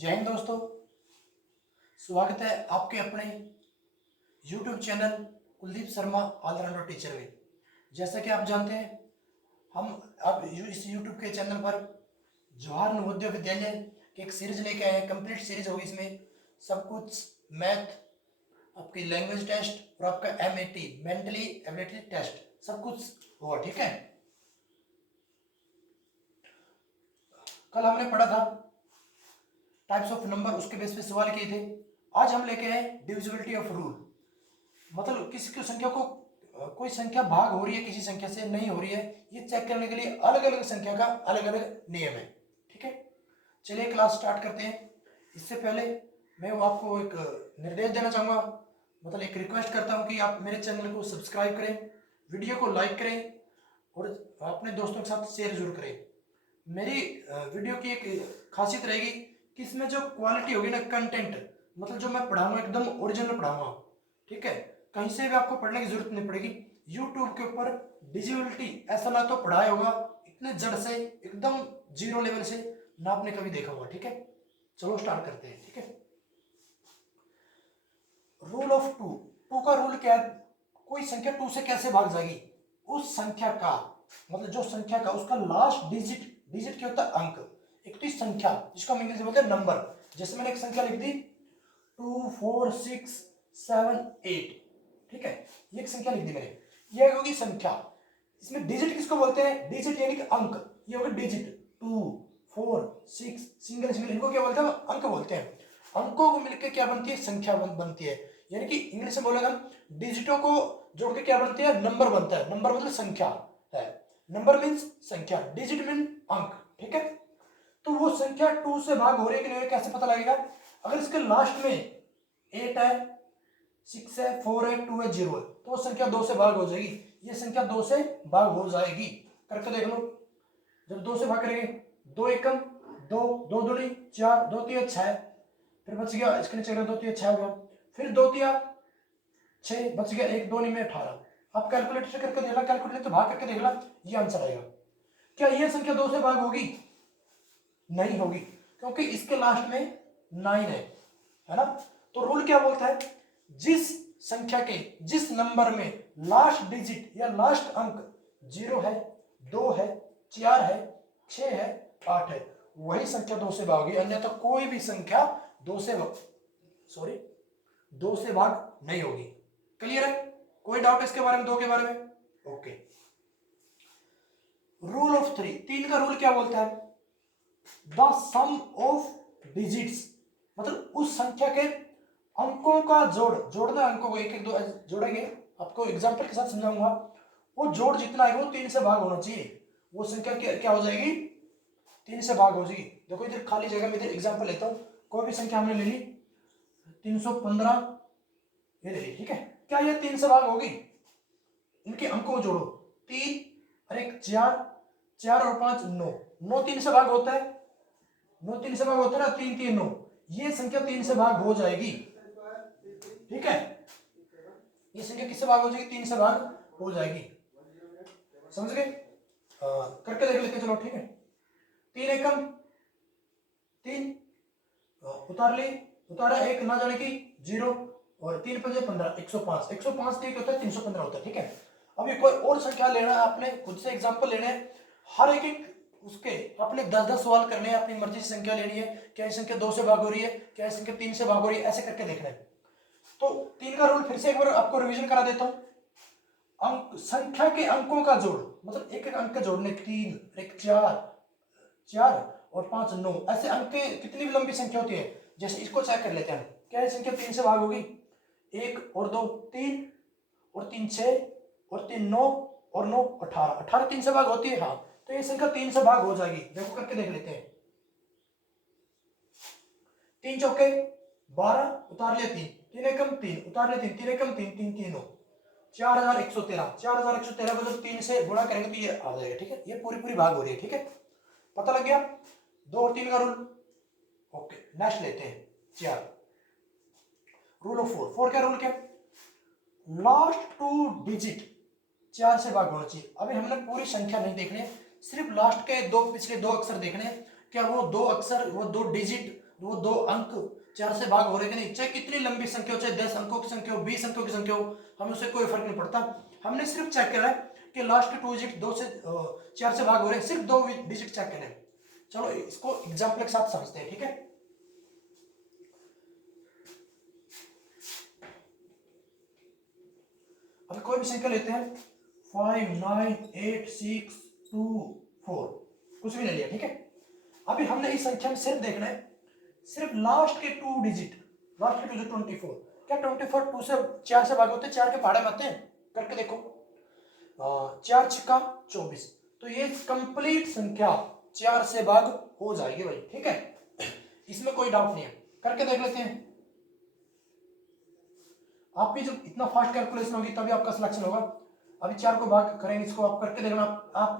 जय हिंद दोस्तों। स्वागत है आपके अपने YouTube channel Kuldeep Sharma allrounder teacher में। जैसा कि आप जानते हैं, हम अब इस YouTube के चैनल पर जवाहर नवोदय विद्यालय की एक सीरीज लेके आए हैं। कंप्लीट सीरीज होगी, इसमें सब कुछ मैथ, आपकी लैंग्वेज टेस्ट और आपका MAT मेंटली एबिलिटी टेस्ट सब कुछ होगा। ठीक है, कल हमने पढ़ा था टाइप्स ऑफ नंबर, उसके बेस पे सवाल किए थे। आज हम लेके आए डिविजिबिलिटी ऑफ रूल, मतलब किसी की संख्या को कोई संख्या भाग हो रही है किसी संख्या से नहीं हो रही है, ये चेक करने के लिए अलग अलग संख्या का अलग अलग नियम है। ठीक है, चलिए क्लास स्टार्ट करते हैं। इससे पहले मैं आपको एक निर्देश देना चाहूँगा, मतलब एक रिक्वेस्ट करता हूँ कि आप मेरे चैनल को सब्सक्राइब करें, वीडियो को लाइक करें और अपने दोस्तों के साथ शेयर जरूर करें। मेरी वीडियो की एक खासियत रहेगी कि इसमें जो क्वालिटी होगी ना, कंटेंट, मतलब जो मैं पढ़ाऊंगा एकदम ओरिजिनल पढ़ाऊंगा। ठीक है, कहीं से भी आपको पढ़ने की जरूरत नहीं पड़ेगी। यूट्यूब के ऊपर डिजिबिलिटी ऐसा ना तो पढ़ाया होगा इतने जड़ से, एकदम जीरो लेवल से, ना आपने कभी देखा होगा। ठीक है, चलो स्टार्ट करते हैं। ठीक है, रूल ऑफ टू। टू का रूल क्या है? कोई संख्या टू से कैसे भाग जाएगी? उस संख्या का, मतलब जो संख्या का उसका लास्ट डिजिट, डिजिट क्या होता है? अंक। एक तो संख्या जिसको हम इंग्लिश में बोलते हैं नंबर। जैसे मैंने एक संख्या लिख दी 2 4 6 7 8। ठीक है, ये एक संख्या लिख दी मैंने, ये होगी संख्या। इसमें डिजिट किसको बोलते हैं? डिजिट यानी कि अंक, ये होगा डिजिट। 2 4 6 सिंगल सिंगल, इनको क्या बोलते हैं? अंक बोलते हैं। अंकों को मिलकर क्या बनती है? संख्या बनती है। यानी कि इंग्लिश में बोलेगा डिजिटों को जोड़ के क्या बनती है? नंबर बनता है। नंबर मतलब संख्या है, नंबर मीन्स संख्या, डिजिट मीन अंक। ठीक है, तो वो संख्या 2 से भाग हो रही है कि नहीं, कैसे पता लगेगा? अगर इसके लास्ट में 8 है, 6 है, 4 है, 2 है, 0 है, तो वो संख्या 2 से भाग हो जाएगी। ये संख्या 2 से भाग हो जाएगी, करके देख लो। जब 2 से भाग करेंगे, 2 एकम 2, 2 दूनी 4, 2 तिया 6, फिर बच गया इसके नीचे 2 तिया 6 हो गया, फिर 2 तिया 6 बच गया, 1 2 में 18। आप कैलकुलेटर से करके देख ला, कैलकुलेटर से भाग करके देख ला, ये आंसर आएगा। क्या ये संख्या 2 से भाग होगी? नहीं होगी, क्योंकि इसके लास्ट में 9 है ना। तो रूल क्या बोलता है? जिस संख्या के, जिस नंबर में लास्ट डिजिट या लास्ट अंक 0 है, 2 है, 4 है, 6 है, 8 है, वही संख्या 2 से भाग होगी। अन्यथा कोई भी संख्या 2 से भाग नहीं होगी। क्लियर है? कोई डाउट इसके बारे में, 2 के बारे में? ओके। रूल ऑफ 3, 3 का रूल क्या बोलता है? द सम ऑफ डिजिट्स, मतलब उस संख्या के अंकों का जोड़। जोड़ना अंकों को, एक एक दो जोड़ेंगे, आपको एग्जांपल के साथ समझाऊंगा। वो जोड़ जितना है वो 3 से भाग होना चाहिए, वो संख्या क्या हो जाएगी? 3 से भाग हो जाएगी। देखो इधर खाली जगह में, इधर एग्जांपल लेता हूं। कोई भी संख्या हमने ले ली 315, ये ले ली। ठीक है, क्या ये 3 से भाग होगी? इनके अंकों को जोड़ो, 3 और 1 4, 4 और 5 9, 9 3 से भाग होता है, 9 3 से भाग होता है ना, 3 3 9, ये संख्या 3 से भाग हो जाएगी। ठीक है, ये संख्या किससे भाग हो जाएगी? 3 से भाग हो जाएगी। समझ गए? करके देख लेते चलो। ठीक है, 3 एकम 3, उतार ली, उतारा 1 ना जाने की 0, और 3 पंजे 15, 105, 105 ठीक होता है, 315 होता है। ठीक है, अब ये कोई और संख्या लेना है आपने, खुद से एग्जांपल लेने हैं, हर एक एक उसके आपने 10-10 सवाल करने हैं, अपनी मर्जी से संख्या लेनी है। क्या ये संख्या 2 से भाग हो रही है, क्या ये संख्या 3 से भाग हो रही है, ऐसे करके देखना है। तो 3 का रूल फिर से एक बार आपको रिवीजन करा देता हूं। अंक, संख्या के अंकों का जोड़, मतलब एक एक अंक जोड़ने, 3 1 4, 4 और 5 9, ऐसे अंक के कितनी भी लंबी संख्या होती है। जैसे इसको चेक कर लेते हैं, क्या ये संख्या 3 से भाग होगी? 1 और 2 3 और 3 6 और 3 9 और 9 18, 18 3 से भाग होती है। हाँ, तो ये संख्या 3 से भाग हो जाएगी। देखो करके देख लेते हैं। 3 चौके 12, उतार लिया 3, 3 एकम 3, उतार लिया 3, 3 एकम 3, 3 3 9, 4113, 4113 को जब 3 से गुणा करेंगे तो ये आ जाएगा। ठीक है, ये पूरी पूरी भाग हो रही है। ठीक है, पता लग गया? 2 और 3 का रूल। ओके, नेक्स्ट लेते हैं 4, रूल ऑफ 4। 4 का रूल क्या? लास्ट 2 डिजिट 4 से भाग होना चाहिए। अभी हमने पूरी संख्या नहीं देखनी है, सिर्फ लास्ट के 2, पिछले 2 अक्षर देखने हैं। क्या वो 2 अक्षर, वो 2 डिजिट, वो दो अंक 4 से भाग हो रहे कि नहीं, चाहे कितनी लंबी संख्या हो, चाहे 10 अंकों की संख्या हो, 20 अंकों की संख्या हो, हमें उससे कोई फर्क नहीं पड़ता। हमने सिर्फ चेक करा है कि लास्ट के 2 डिजिट 2 से 4 से भाग हो रहे हैं, सिर्फ 2 डिजिट चेक करें। चलो इसको एग्जाम्पल के साथ समझते हैं, ठीक है। अभी कोई भी संख्या लेते हैं 5 9 8 6 2 4, कुछ भी ले लिया, ठीक है। अभी हमने इस संख्या में सिर्फ देखना है सिर्फ लास्ट के 2 डिजिट, लास्ट के 2 24। क्या 24 2 से 4 से भाग होते हैं, 4 के पहाड़े में आते हैं, करके देखो। 4 छिक्का 24, तो ये कंप्लीट संख्या 4 से भाग हो जाएगी भाई, ठीक है, इसमें कोई डाउट नहीं है। करके देख लेते हैं। आपकी जब इतना फास्ट कैलकुलेशन होगी तभी आपका सिलेक्शन होगा। अभी 4 को भाग करेंगे, इसको आप करके देखना। आप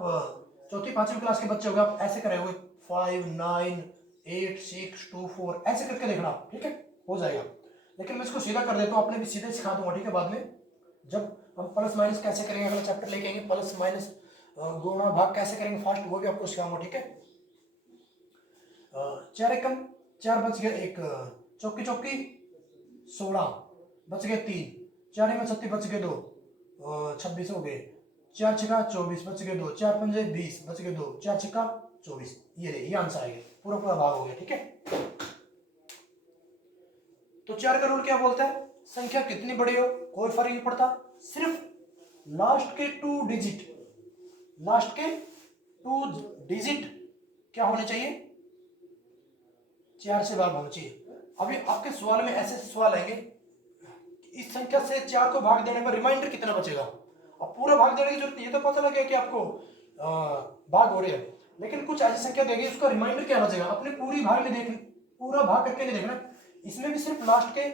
चौथी पांचवी क्लास के बच्चे होंगे, आप ऐसे करेंगे 5 9 8 6 2 4 ऐसे करके देखना, ठीक है, हो जाएगा। लेकिन मैं इसको सीधा कर देता हूँ, आपने भी सीधे सिखा दूंगा, ठीक है। बाद में जब हम प्लस माइनस कैसे करेंगे अगला चैप्टर लेके आएंगे, प्लस माइनस गुणा भाग कैसे करेंगे फास्ट, वो भी आपको सिखाऊंगा, ठीक है। 4 एकम 4 बच गया, एक चौकी चौकी 16 बच गए 3, 4 में 36 बच गए 2, 26 हो गए। 4 छिक्का 24 बच गए 2, 4 पंजे 20 बच गए 2, 4 छिक्का 24। ये आंसर आएगा, पूरा पूरा भाग हो गया, ठीक है। तो 4 का रूल क्या बोलता है, संख्या कितनी बड़ी हो कोई फर्क नहीं पड़ता, सिर्फ लास्ट के 2 डिजिट, लास्ट के 2 डिजिट क्या होने चाहिए, 4 से भाग होना चाहिए। अभी आपके सवाल में ऐसे सवाल आएंगे, इस संख्या से 4 को भाग देने पर रिमाइंडर कितना बचेगा। अब पूरा भाग देने की जरूरत नहीं, ये तो पता लगे कि आपको भाग हो रही है, लेकिन कुछ ऐसी संख्या देगी उसका रिमाइंडर क्या बचेगा, अपने पूरी भाग में देख, पूरा भाग करके नहीं देखना। इसमें भी सिर्फ लास्ट के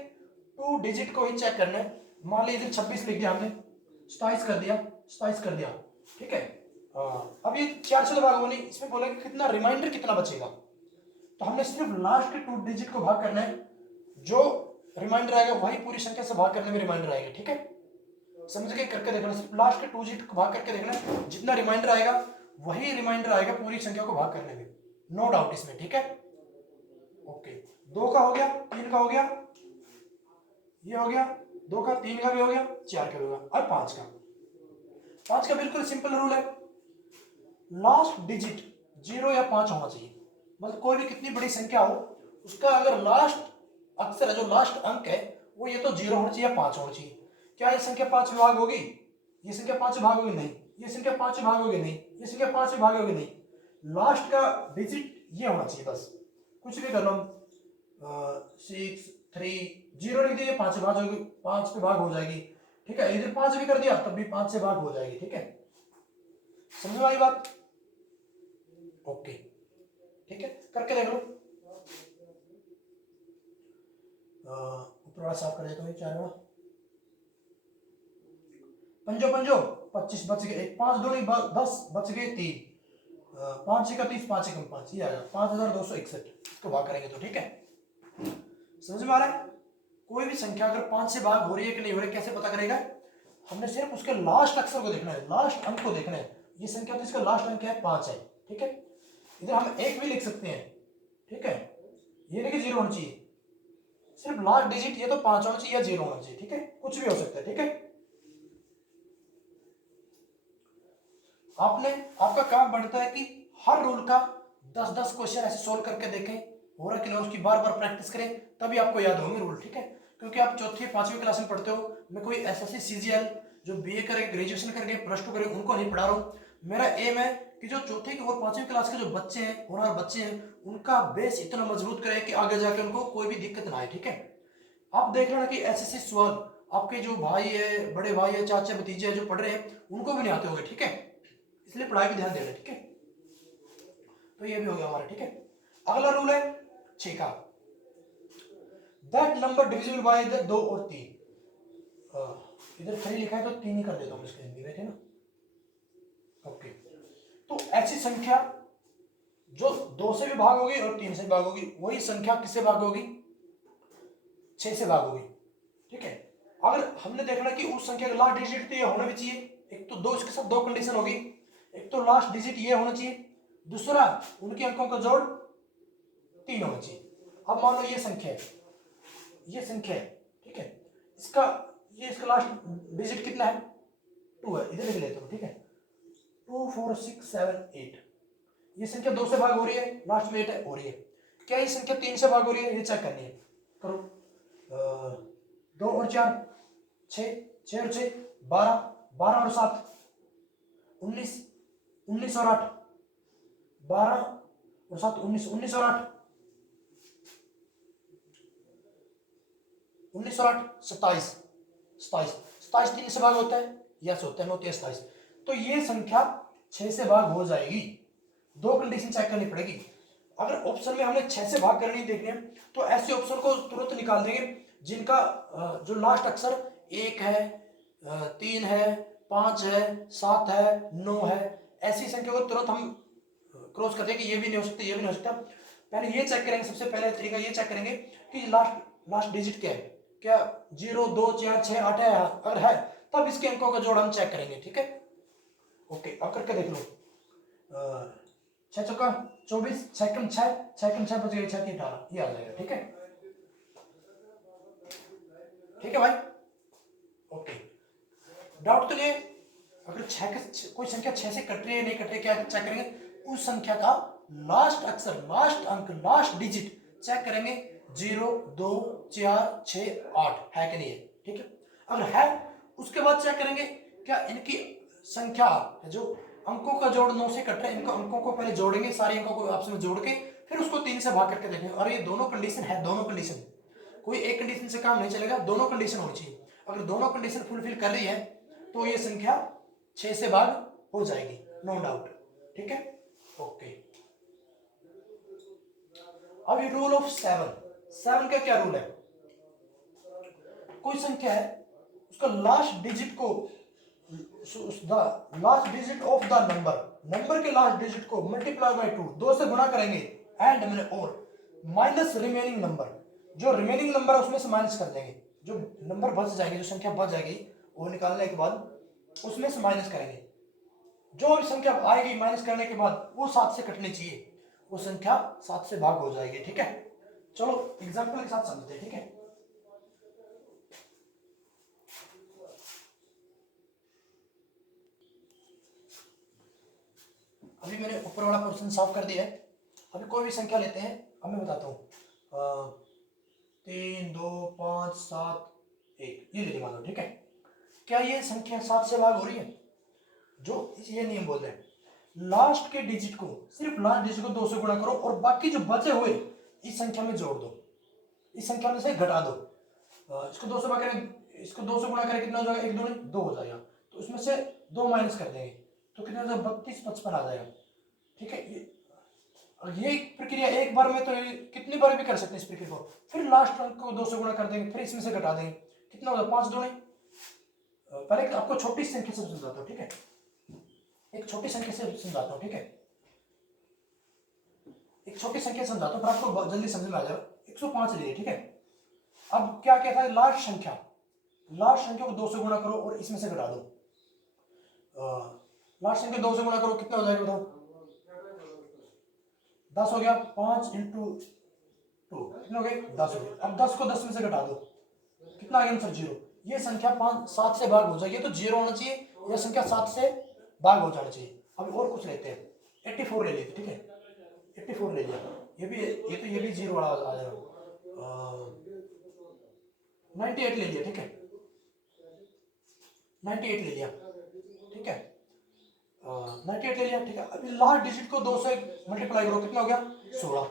2 डिजिट को ही चेक करना है। मान लीजिए 26 लिख दिया हमने, 27 कर दिया, 27 कर दिया, ठीक है। अब ये 4 से तो भाग हो नहीं, इसमें बोलेगा कितना रिमाइंडर कितना बचेगा, तो हमने सिर्फ लास्ट के 2 डिजिट को भाग करना है, जो रिमाइंडर आएगा वही पूरी संख्या से भाग करने में रिमाइंडर आएगा, ठीक है। समझ के करके देखना, सिर्फ लास्ट के 2 डिजिट को भाग करके देखना, जितना रिमाइंडर आएगा वही रिमाइंडर आएगा पूरी संख्या को भाग करने में, नो डाउट इसमें, ठीक है। ओके, 2 का हो गया, 3 का हो गया, ये हो गया 2 का, 3 का भी हो गया, 4 का भी हो गया, और 5 का। 5 का बिल्कुल सिंपल रूल है, लास्ट डिजिट 0 या 5 होना चाहिए। मतलब कोई भी कितनी बड़ी संख्या हो, उसका अगर लास्ट अक्षर है, जो लास्ट अंक है, वो ये तो 0 होना चाहिए या 5 होना चाहिए। क्या ये संख्या 5 में भाग होगी, ये संख्या 5 में भाग होगी, नहीं, ये संख्या 5 में भाग होगी, नहीं, ये संख्या 5 में भाग होगी, नहीं, लास्ट का डिजिट ये होना चाहिए बस। कुछ भी कर लो, 6 3 0 लिख दिए, 5 भाग होगी, 5 पे भाग हो जाएगी, ठीक है। इधर 5 भी कर दिया तब भी 5 से भाग हो जाएगी, ठीक है। समझ में आई बात, ओके, ठीक है, करके देख लो। ऊपर वाला साफ कर देता हूँ, 4 वाला, पंजो पंजो 25 बच गए, 5 2 10 बच गए 3, 5 का 30, 5 कम 5, ये आएगा 5261, इसको भाग करेंगे तो, ठीक है। समझ में आ रहा है। कोई भी संख्या अगर 5 से भाग हो रही है कि नहीं हो रही, कैसे पता करेगा, हमने सिर्फ उसके लास्ट अक्षर को देखना है, लास्ट अंक को देखना है। ये संख्या तो इसका लास्ट अंक है 5 है, ठीक है। इधर हम 1 भी लिख सकते हैं, ठीक है, ये देखिए 0 होना चाहिए, सिर्फ लास्ट डिजिट ये तो 5 होना चाहिए या 0 होना चाहिए, ठीक है, कुछ भी हो सकता है, ठीक है। आपका काम बनता है कि हर रूल का 10-10 क्वेश्चन ऐसे सोल्व करके देखें, हो रहा कि नहीं, उसकी बार बार प्रैक्टिस करें, तभी आपको याद होंगे रूल, ठीक है। क्योंकि आप चौथी पांचवी क्लास में पढ़ते हो, मैं कोई एसएससी सीजीएल जो बीए करे, ग्रेजुएशन करके, प्लस टू करे, उनको नहीं पढ़ा रहा हूँ। मेरा एम है कि जो चौथी और पांचवी क्लास के जो बच्चे हैं, होनहार बच्चे हैं, उनका बेस इतना मजबूत करें कि आगे जाके उनको कोई भी दिक्कत ना आए, ठीक है। आप देख लेना कि एसएससी सवाल आपके जो भाई है, बड़े भाई है, चाचा भतीजे जो पढ़ रहे हैं, उनको भी नहीं आते होंगे, ठीक है, इसलिए पढ़ाई पे ध्यान देना, ठीक है। तो ये भी हो गया हमारा, ठीक है। अगला रूल है 6 का, that number divisible by the 2 और 3। इधर 3 लिखा है तो 3 ही कर देता हूं इसके हिंदी में, ठीक ना। ओके, तो ऐसी संख्या जो 2 से भी भाग होगी और 3 से भी भाग होगी, वही संख्या किससे भाग होगी, 6 से भाग होगी, ठीक है। अगर हमने देखना कि उस संख्या का लास्ट डिजिट तो ये होना भी चाहिए, एक तो 2, इसके साथ 2 कंडीशन होगी, एक तो लास्ट डिजिट ये होना चाहिए, दूसरा उनके अंकों का जोड़ 3 होना चाहिए। अब मान लो ये संख्या है, ये संख्या है, ठीक है, इसका लास्ट डिजिट कितना है, 2 है, इधर लिख लेते हो, ठीक है, 2 4 6 7 8। ये संख्या 2 से भाग हो रही है, लास्ट में 8 है, हो रही है। क्या ये संख्या 3 से भाग हो रही है, ये चेक करनी है, करो। 2 और 4 6, 6 और 6 12, 12 और 7 19, 19 और 8 12 और 7 19, 19 और 8 19 और 8 27, 27 3 से भाग होता है, यस होता है, 9 3 27। तो ये संख्या 6 से भाग हो जाएगी। दो कंडीशन चेक करनी पड़ेगी। अगर ऑप्शन में हमने 6 से भाग करनी देखने तो ऐसे ऑप्शन को तुरंत निकाल देंगे जिनका जो लास्ट अक्षर 1 है, 3 है, 5 है, 7 है, 9 है, ऐसी संख्या को तुरंत हम क्रॉस कर देंगे, ये भी नहीं हो सकता, ये भी नहीं हो सकता। पहले ये चेक करेंगे, सबसे पहले तरीका ये चेक करेंगे कि लास्ट डिजिट क्या है, क्या 0 2 4 6 8 है, अगर है तब इसके अंकों का जोड़ हम चेक करेंगे, ठीक है। ओके, अब करके देख लो। 6 चौका 24, 6 कम 6, 6 कम 6 बच गए 6 3 18, ये आ जाएगा, ठीक है, ठीक है भाई। ओके, डाउट तो नहीं है? अगर कोई संख्या 6 से कट रही है, नहीं कट रही, क्या चेक करेंगे, उस संख्या का लास्ट अक्षर, लास्ट अंक, लास्ट डिजिट चेक करेंगे, 0 2 4 6 8 है कि नहीं है, ठीक है। अगर है उसके बाद चेक करेंगे क्या इनकी संख्या जो अंकों का जोड़ 9 से कट रहा है, इनको अंकों को पहले जोड़ेंगे, सारे अंकों को आपस में जोड़ के फिर उसको 3 से भाग करके देखेंगे। और ये दोनों कंडीशन है, दोनों कंडीशन, कोई एक कंडीशन से काम नहीं चलेगा, दोनों कंडीशन होनी चाहिए। अगर दोनों कंडीशन फुलफिल कर रही है तो ये संख्या 6 से भाग हो जाएगी, नो डाउट, ठीक है। ओके, अब ये रूल ऑफ 7 का क्या रूल है, कोई संख्या है उसका लास्ट डिजिट को, last digit of the number के लास्ट डिजिट को मल्टीप्लाई बाय 2 से गुणा करेंगे, एंड मैंने और माइनस रिमेनिंग नंबर, जो रिमेनिंग नंबर है उसमें से माइनस कर देंगे, जो नंबर बच जाएगी, जो संख्या बच जाएगी वो निकालने के बाद उसमें से माइनस करेंगे, जो भी संख्या आएगी माइनस करने के बाद वो 7 से कटनी चाहिए, वो संख्या 7 से भाग हो जाएगी, ठीक है। चलो एग्जांपल के साथ समझते हैं, ठीक है। अभी मैंने ऊपर वाला पोर्शन सॉल्व कर दिया है। अभी कोई भी संख्या लेते हैं, अब मैं बताता हूँ, 3 2 5 7 1, ये ले मान लो, ठीक है। क्या ये संख्या 7 से भाग हो रही है, जो ये नियम बोलते हैं, लास्ट के डिजिट को, सिर्फ लास्ट डिजिट को 2 से गुणा करो और बाकी जो बचे हुए इस संख्या में जोड़ दो, इस संख्या में से घटा दो। इसको 2 से भाग करें, इसको 2 से गुणा करें, कितना हो जाएगा, 1 2 2 हो जाएगा, तो इसमें से 2 माइनस कर देंगे तो कितना हो जाएगा, 32 55 आ जाएगा, ठीक है। ये प्रक्रिया एक बार में तो कितनी बार भी कर सकते हैं इस प्रक्रिया को। फिर लास्ट अंक को 2 से गुणा कर देंगे, फिर इसमें से घटा देंगे, कितना होगा, 5 2 पहले आपको छोटी संख्या से समझाता हूँ, ठीक है, एक छोटी संख्या से समझाता हूँ, ठीक है, एक छोटी संख्या समझाता हूँ पर आपको जल्दी समझ में आ जाएगा। 105 लिए, ठीक है। अब क्या कहता है, लास्ट संख्या को 2 से गुणा करो और इसमें से घटा दो, लास्ट संख्या 2 से गुणा करो, कितना हो जाएगा बताओ, 10 हो गया, 5 इंटू 2 कितना हो गया, 10 हो गया। अब 10 को 10 में से घटा दो, कितना आ गया आंसर, 0। ये संख्या 7 से भाग हो जाएगी, तो 0 होना चाहिए, यह संख्या 7 से भाग हो जाना चाहिए। अब और कुछ लेते हैं, 84 ले लेते, ठीक है, 84 ले लिया, ये भी 0 वाला आ जाएगा, 98 ले लिया, ठीक है, 98 ले लिया, ठीक है, 98 ले लिया, ठीक है। अभी लास्ट डिजिट को 2 से मल्टीप्लाई करो, कितना हो गया, 16।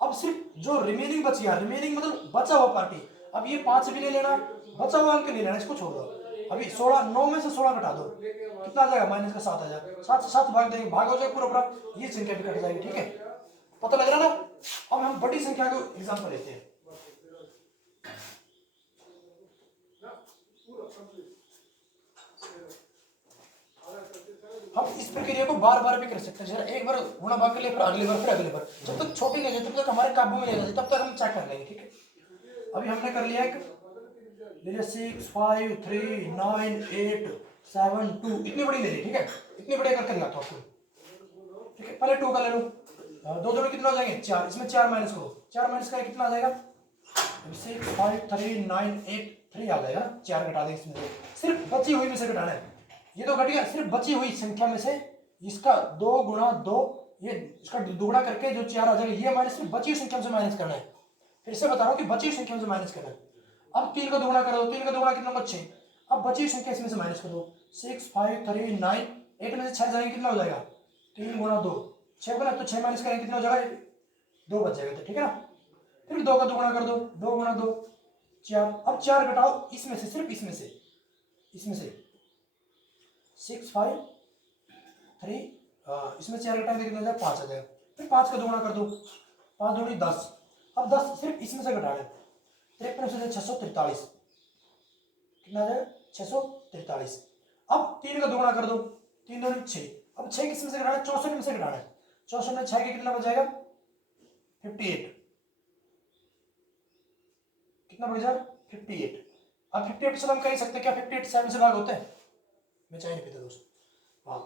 अब सिर्फ जो रिमेनिंग बच गया, रिमेनिंग मतलब बचा हुआ पार्टी, अब ये 5 भी नहीं लेना, बचा हुआ अंक नहीं लेना, इसको छोड़ दो। अभी 16, 9 में से 16 घटा दो, कितना आ जाएगा, माइनस का 7 आ जाएगा, 7 से 7 भाग देंगे, भाग हो जाएगा पूरा पूरा, ये संख्या भी कट जाएगी, ठीक है, पता लग रहा ना। अब हम बड़ी संख्या को एग्जाम्पल लेते हैं, हम इस प्रक्रिया को बार बार भी कर सकते हैं, एक बार गुणा भाग कर लिया, फिर अगली बार, फिर अगली बार, जब तक छोटी नहीं, जब तक हमारे काबू में नहीं जाती तब तक हम चेक कर लेंगे, ठीक है। अभी हमने कर लिया एक, ले लिया 6 5 3 9 8 7 2, इतनी बड़ी ले ली, ठीक है, इतनी बड़ी करके दिखाता हूँ आपको, ठीक है। पहले 2 का ले लो, दो जोड़े कितना हो जाएंगे 4, इसमें 4 माइनस करो, 4 माइनस करें कितना आ जाएगा 6 5 3 9 8 3 आ जाएगा, 4 घटा देंगे इसमें से, सिर्फ बची हुई में से घटाना है, ये तो घट गया, सिर्फ बची हुई संख्या में से इसका 2 गुणा 2, ये इसका दुगुना करके जो 4 आ जाएगा ये माइनस, बची हुई संख्या में से माइनस करना है, फिर से बता रहा हूँ कि बची हुई संख्या में से माइनस करना है। अब 3 का दुगुना कर दो, 3 का दुगुना कितना होगा 6, अब बची हुई संख्या इसमें से माइनस कर दो, 6 5 3 9 8 में से 6 जाएंगे कितना हो जाएगा 3 गुणा 2, 6 गुना, तो 6 माइनस करेंगे कितना हो जाएगा 2 बच जाएगा, तो ठीक है ना, फिर 2 का दुगुना कर दो, 2 गुणा 2 4, अब 4 घटाओ इसमें से, सिर्फ इसमें से 6 5 3, इसमें 4 घटाएंगे कितना हो जाएगा 5 आ जाएगा, फिर 5 का दुगुना कर दो, 5 दूनी 10, अब 10 सिर्फ इसमें से घटाना है, 53 से 643 कितना आ जाएगा 643, अब 3 का दुगुना कर दो, 3 दूनी 6, अब 6 किस में से घटाना है 64 में से घटाना है, 64 में 6 के कितना बच जाएगा 58, कितना बच जाएगा 58, अब 58 से हम कह सकते हैं क्या 58 7 से भाग होता है, मैं चाय नहीं पीता दोस्त, हाँ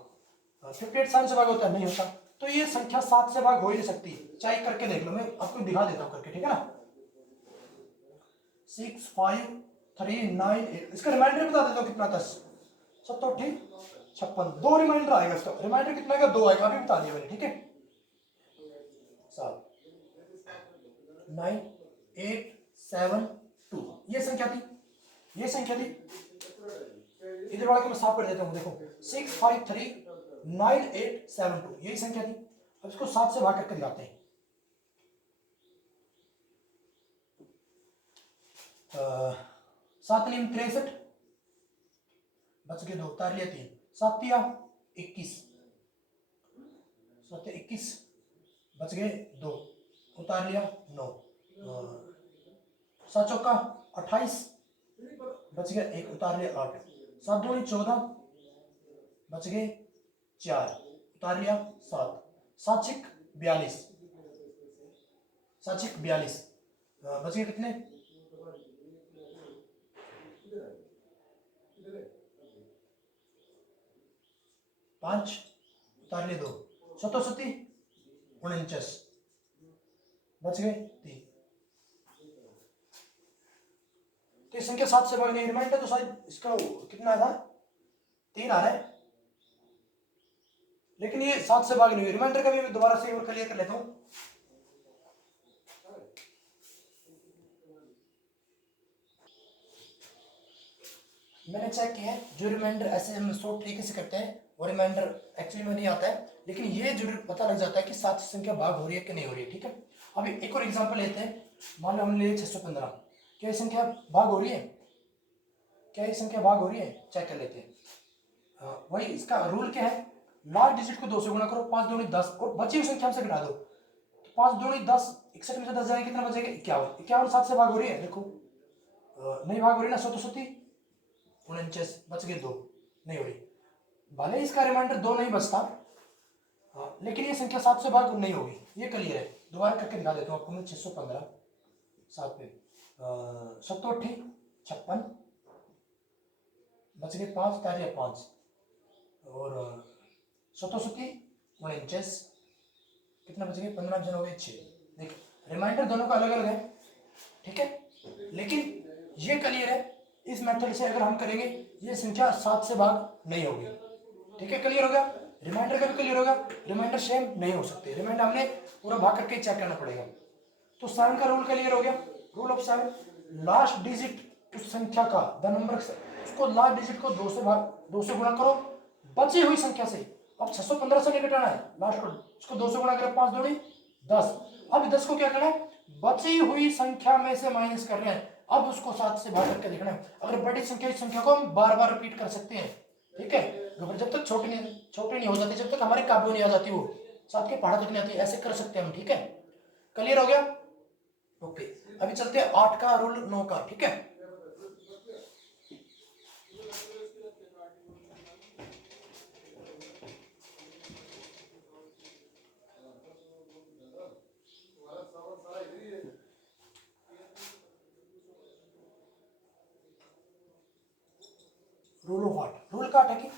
58 7 से भाग होता है, नहीं होता, तो ये संख्या 7 से भाग हो ही नहीं सकती, चाय करके देख लो, मैं आपको दिखा देता हूँ करके, ठीक है ना, 6 5 3 9 8, इसका रिमाइंडर बता देता हूँ कितना 10 7 56, 2 रिमाइंडर आएगा, इसका रिमाइंडर कितना आएगा 2 आएगा, अभी बता दिया मैंने, ठीक है 7 9 8 7 2, ये संख्या थी, ये संख्या थी, इधर वाला को मैं साफ कर देता हूँ, देखो 6 5 3 9 8 7 2, यही संख्या थी, अब इसको 7 से भाग करके दिखाते हैं, 7 9 63, बच गए 2, उतार लिया 3, 7 तिया 21, 7 21, बच गए 2, उतार लिया 9, 7 चौका 28, बच गया 1, उतार लिया 8, 7 दूनी 14, बच गए 4, उतार लिया 7, 7 छिक 42, 7 छिक 42, बच गए कितने 5, उतार लिए 2, 7 7 49, बच गए 3, तो संख्या 7 से भाग नहीं, रिमाइंडर तो शायद इसका कितना था 3 आ रहा है, लेकिन ये 7 से भाग नहीं हुई, रिमाइंडर का भी मैं दोबारा से एक बार क्लियर कर लेता हूं, मैंने चेक किया है, जो रिमाइंडर ऐसे हम शॉर्ट तरीके से करते हैं वो रिमाइंडर एक्चुअली में नहीं आता है, लेकिन ये जरूर पता लग जाता है कि 7 से संख्या भाग हो रही है कि नहीं हो रही है, ठीक है। अभी एक और एग्जांपल लेते हैं, मान लो हमने लिए 615, क्या ये संख्या भाग हो रही है, क्या ये संख्या भाग हो रही है, चेक कर लेते हैं। वही इसका रूल क्या है, लास्ट डिजिट को 2 से गुणा करो, 5 दूनी 10 और बची हुई संख्या से घटा दो, 5 दूनी 10, 61 में से 10 जाएगा कितना बचेगा 51, 51 7 से भाग हो रही है, देखो नहीं भाग हो रही ना, 100 49, बच गए 2, नहीं हो रही, भले इसका रिमाइंडर 2 नहीं बचता, लेकिन ये संख्या 7 से भाग नहीं होगी, ये क्लियर है, दोबारा करके दिखा देता हूँ आपको मैं, 615 7 पे 7 56, बच गए 5, तारिया 5 और 49, कितना बच गए 15 जन हो गए 6, देखिए रिमाइंडर दोनों का अलग अलग है, ठीक है, लेकिन ये क्लियर है, इस मेथड से अगर हम करेंगे ये संख्या 7 से भाग नहीं होगी, ठीक है, क्लियर हो गया, रिमाइंडर का भी क्लियर होगा, रिमाइंडर सेम नहीं हो सकते, रिमाइंडर हमने पूरा भाग करके चेक करना पड़ेगा, तो 7 का रूल क्लियर हो गया, रूल ऑफ 7, लास्ट डिजिट उस संख्या का, द नंबर, उसको लास्ट डिजिट को 2 से गुणा करो बची हुई संख्या से, अब 615 से नहीं घटाना है, लास्ट को उसको 2 से गुणा करो, 5 दूनी 10, अब 10 को क्या करना है, बची हुई संख्या में से माइनस कर रहे हैं, अब उसको 7 से भाग करके देखना है, अगर बड़ी संख्या इस संख्या को हम बार बार रिपीट कर सकते हैं, ठीक है, जब तक छोटी नहीं हो जाती, जब तक हमारे काबू नहीं आ जाती वो 7 के पहाड़ तक नहीं आती, ऐसे कर सकते हैं हम, ठीक है, क्लियर हो गया, ओके। अभी चलते हैं 8 का रूल 9 का, ठीक है, रूल ऑफ 8, रूल का 8 है कि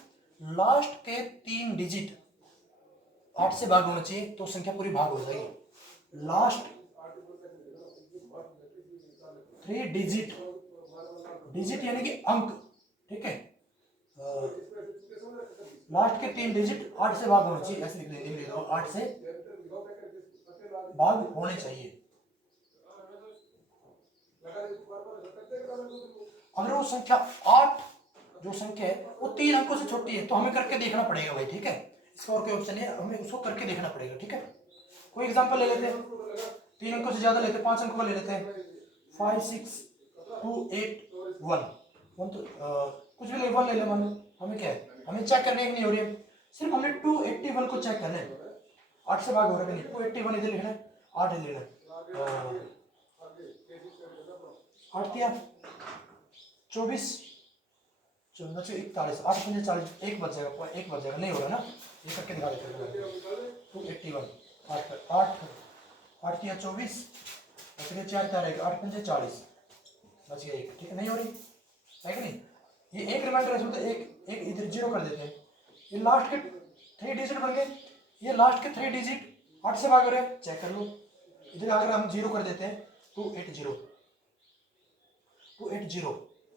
लास्ट के 3 डिजिट 8 से भाग होना चाहिए तो संख्या पूरी भाग हो जाएगी। लास्ट 3 डिजिट, डिजिट यानी कि अंक, ठीक है, लास्ट के 3 डिजिट 8 से भाग होना चाहिए, ऐसे लिख देंगे, 8 से भाग होने चाहिए। अगर वो संख्या 8 जो संख्या है वो 3 अंकों से छोटी है तो हमें करके देखना पड़ेगा भाई, ठीक है, इसका और कोई ऑप्शन है, हमें उसको करके देखना पड़ेगा, ठीक है। कोई एग्जांपल ले लेते हैं, 3 अंकों से ज्यादा लेते हैं, 5 अंकों का ले लेते हैं, 5 6 2 8 1 1 तो कुछ भी ले, 1 ले ले, मान लो हमें क्या है, हमें चेक करने की नहीं हो रही है, सिर्फ हमने 281 को चेक करना है, 8 से भाग हो रहा है नहीं, 281 इधर लिखना है, 8 लेना है, 8 किया 24 बचे 41, 8 पंजे 40, एक बच जाएगा, एक बच जाएगा, नहीं हो रहा ना, ये करके दिखा देते हैं, 281 8 किया 24 बच गया 4 4 8 पंजे 40 बच गया एक, ठीक है, नहीं हो रही है कि नहीं, ये एक रिमाइंडर है, तो एक एक इधर जीरो कर देते हैं, ये लास्ट के 3 डिजिट बन गए, ये लास्ट के 3 डिजिट 8 से भाग रहे हैं, चेक कर लो, इधर अगर हम जीरो कर देते हैं 280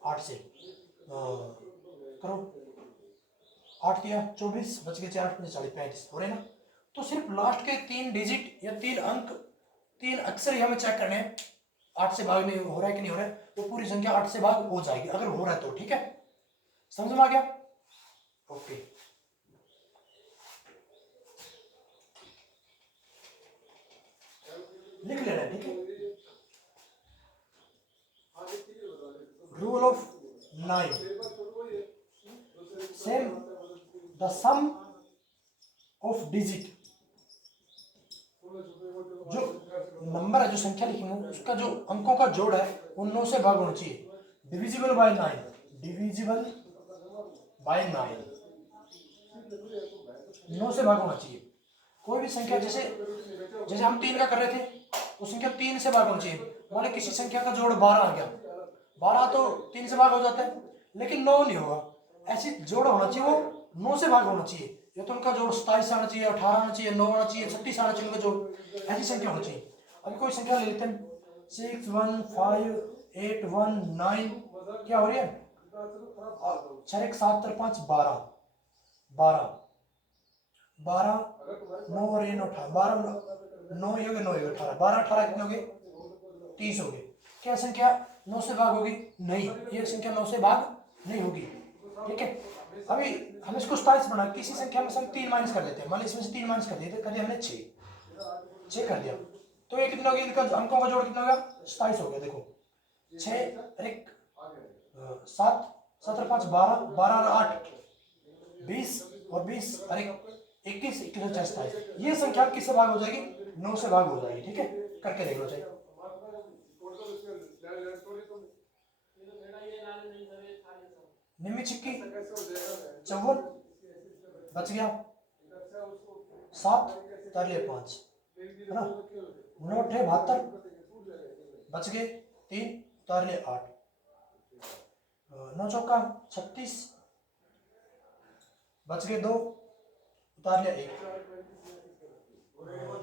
8 से करो, 8 किया 24 बच गए 4 40 35 हो रहे ना, तो सिर्फ लास्ट के 3 डिजिट या 3 अंक 3 अक्षर ही हमें चेक करने हैं, 8 से भाग नहीं हो रहा है कि नहीं हो रहा है, वो पूरी संख्या 8 से भाग हो जाएगी अगर हो रहा है तो, ठीक है, समझ में आ गया, ओके। लिख लेना, ठीक है, rule of 9, same the sum of digit, जो नंबर है, जो संख्या लिखेंगे उसका जो अंकों का जोड़ है वो 9 से भाग होना चाहिए, डिविजिबल बाय 9, डिविजिबल बाय 9, 9 से भाग होना चाहिए, कोई भी संख्या, जैसे जैसे हम 3 का कर रहे थे, वो संख्या 3 से भाग होना चाहिए, मान लो किसी संख्या का जोड़ 12 आ गया, 12 तो 3 से भाग हो जाता है, लेकिन 9 नहीं होगा, ऐसे जोड़ होना चाहिए वो 9 से भाग होना चाहिए, या तो उनका जोड़ 27 आना चाहिए, 18 आना चाहिए, 9 आना चाहिए, 36 आना चाहिए, उनका जोड़ ऐसी संख्या होनी चाहिए। अभी कोई संख्या ले लेते हैं 6 1 5 8 1 9, क्या हो रही है, 6 1 7 5 12 12 12 9 और 18 12 9 ये हो गए 9 ये 18 12 18 कितने हो गए 30 हो गए, क्या संख्या 9 से भाग होगी, नहीं, ये संख्या 9 से भाग नहीं होगी, ठीक है। अभी हम इसको 27 बना, किसी संख्या में से हम 3 माइनस कर देते हैं, मान लीजिए इसमें से 3 माइनस कर दिए, कर दिया हमने 6 कर दिया, तो ये कितना हो गया, इनका अंकों का जोड़ कितना हो गया 27 हो गया, देखो 6 1 7 7 5 12 12 और 8 20 और 20 और 21 21 और 27, ये संख्या किससे भाग हो जाएगी, 9 से भाग हो जाएगी, ठीक है, करके देख लो चाहिए, निम्मी छिक्की 54 बच गया 7 उतार लिया 5 है ना, 9 72 बच गए 3 उतार लिया 8, 9 चौका 36 बच गए 2 उतार लिया 1,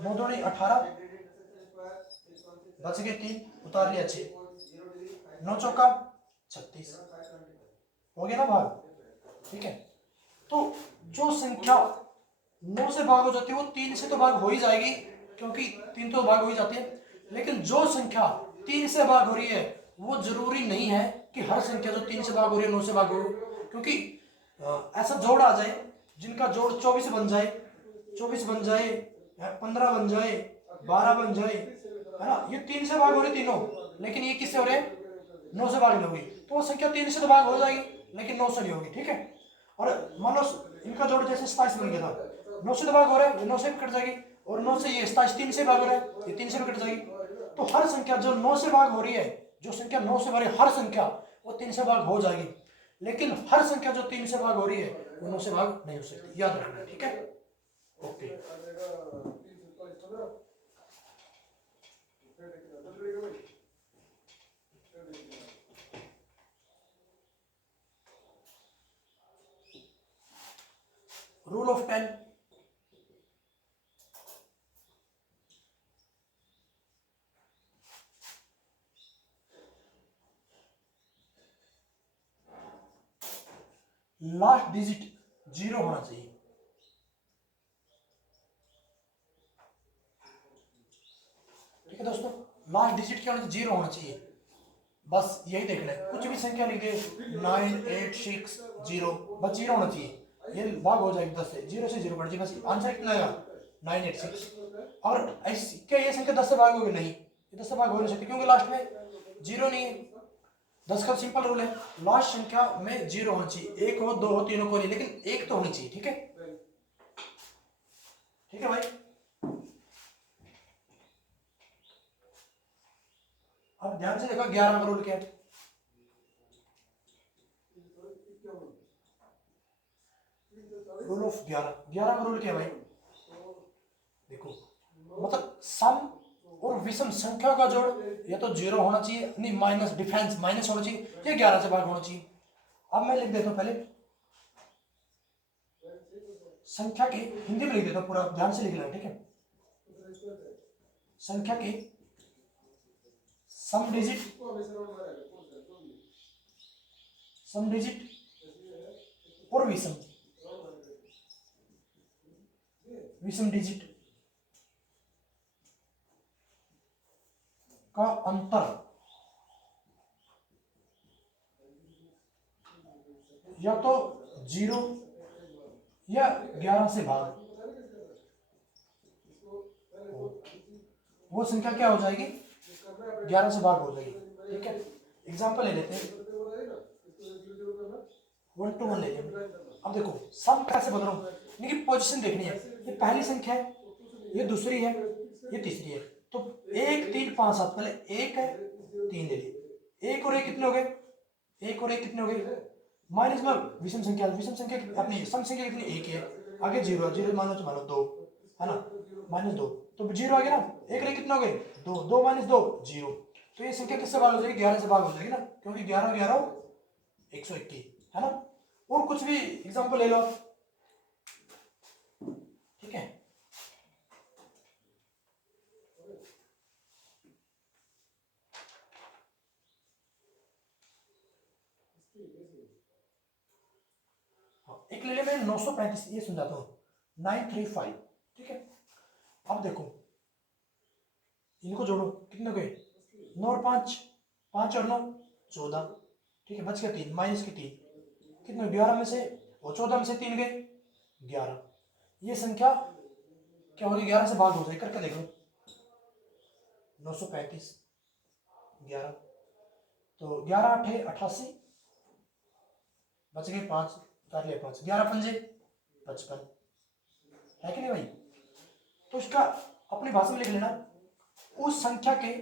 9 दूनी 18 बच गए 3 उतार लिया 6, 9 चौका 36 हो गया ना भाग, ठीक है। तो जो संख्या 9 से भाग हो जाती है वो 3 से तो भाग हो ही जाएगी, क्योंकि 3 तो भाग हो ही जाती है, लेकिन जो संख्या 3 से भाग हो रही है वो जरूरी नहीं है कि हर संख्या जो 3 से भाग हो रही है 9 से भाग हो, क्योंकि ऐसा जोड़ आ जाए जिनका जोड़ 24 बन जाए, 24 बन जाए, 15 बन जाए, 12 बन जाए, है ना, ये 3 से भाग हो रही तीनों, लेकिन ये किससे हो रहे हैं 9 से भाग नहीं होगी, तो वो संख्या 3 से तो भाग हो जाएगी लेकिन 9 से नहीं होगी, ठीक है। और मान लो इनका जोड़ जैसे 27 बन गया था, 9 से तो भाग हो रहा है, 9 से भी कट जाएगी, और 9 से ये 27 3 से भाग हो रहा है, ये 3 से भी कट जाएगी, तो हर संख्या जो 9 से भाग हो रही है, जो संख्या 9 से भरी हर संख्या वो 3 से भाग हो जाएगी, लेकिन हर संख्या जो 3 से भाग हो रही है वो 9 से भाग नहीं हो सकती, याद रखना, ठीक है, okay. Rule of 10, last digit 0 होना चाहिए। ठीक है दोस्तों, लास्ट डिजिट क्या होना चाहिए? 0 होना चाहिए। बस यही देखना है, कुछ भी संख्या लिख दे 9860, बस 0 होना चाहिए। ये भाग हो जाएगी 10 से, 0 से 0 कट जाए, बस आंसर कितना आएगा 986। और क्या ये संख्या 10 से भाग होगी? नहीं, ये 10 से भाग हो नहीं सकती क्योंकि लास्ट में 0 नहीं है। 10 का सिंपल रूल है, लास्ट संख्या में 0 होना चाहिए, 1 हो 2 हो 3 हो कोई नहीं, लेकिन 1 तो होनी चाहिए। ठीक है, ठीक है भाई। अब ध्यान से देखो 11 का रूल क्या है। रूल ऑफ 11 का रूल क्या है भाई? देखो, मतलब सम और विषम संख्या का जोड़ या तो 0 होना चाहिए, नहीं माइनस डिफरेंस माइनस होना चाहिए, या 11 से भाग होना चाहिए। अब मैं लिख देता हूं, पहले संख्या के हिंदी में लिख देता हूं, पूरा ध्यान से लिख लेना। ठीक है, संख्या के सम डिजिट और विषम डिजिट का अंतर या तो 0 या 11 से भाग, वो संख्या क्या हो जाएगी? 11 से भाग हो जाएगी। ठीक है, एग्जांपल ले लेते हैं, 1 to 1 ले लेंगे। अब देखो सम कैसे बदल रहा हूं, इनकी पोजीशन देखनी है। ये पहली संख्या है, ये दूसरी है, ये तीसरी है। तो 1 3 5 7, पहले 1 है 3 ले लिए, 1 और 1 कितने हो गए? 1 और 1 कितने हो गए? माइनस में विषम संख्या अपनी सम संख्या कितनी? 1 है, आगे 0 0 मानो तो मानो 2 है ना, -2 तो 0 आ गया ना। 1 और 1 कितने हो गए? 2 2 - 2 0। तो ये संख्या किससे भाग हो जाएगी? 11 से भाग हो जाएगी ना, क्योंकि 11 11 121 है ना। और कुछ भी एग्जांपल ले लो आप। ठीक है, एक ले ले मैं 935, ये समझाता हूँ, 935। ठीक है, अब देखो इनको जोड़ो, कितने गए? 9 और 5, 5 और 9 14। ठीक है, बच गया 3, माइनस के 3 कितने? 11 में से, और 14 में से 3 गए 11। ये संख्या क्या होगी? 11 से भाग हो जाए, करके देखो। 935 11, तो 11 8 88, बच गए 5, कर लिया 5, 11 पंजे 55, है कि नहीं भाई? तो इसका अपनी भाषा में लिख लेना, उस संख्या के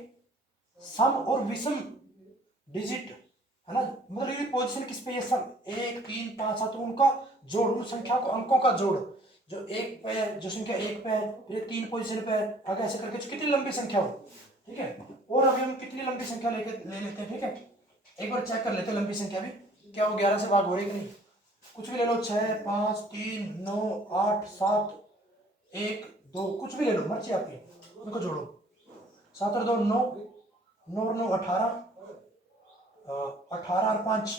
सम और विषम डिजिट है ना, मतलब ये पोजीशन किस पे? ये सम 1 3 5 7, उनका जोड़, उन संख्या को अंकों का जोड़, जो एक पे है, जो संख्या 1 पे है, फिर 3 पोजीशन पे है, आगे ऐसे करके कितनी लंबी संख्या हो। ठीक है, और अभी हम कितनी लंबी संख्या ले लेते हैं। ठीक है, एक बार चेक कर लेते हैं लंबी संख्या भी क्या वो 11 से भाग हो रही है कि नहीं। कुछ भी ले लो, 6 5 3 9 8 7 1 2, कुछ भी ले लो, मर्जी आपकी, उनको जोड़ो। 7 और 2 9, 9 और 9 18, 18 और 5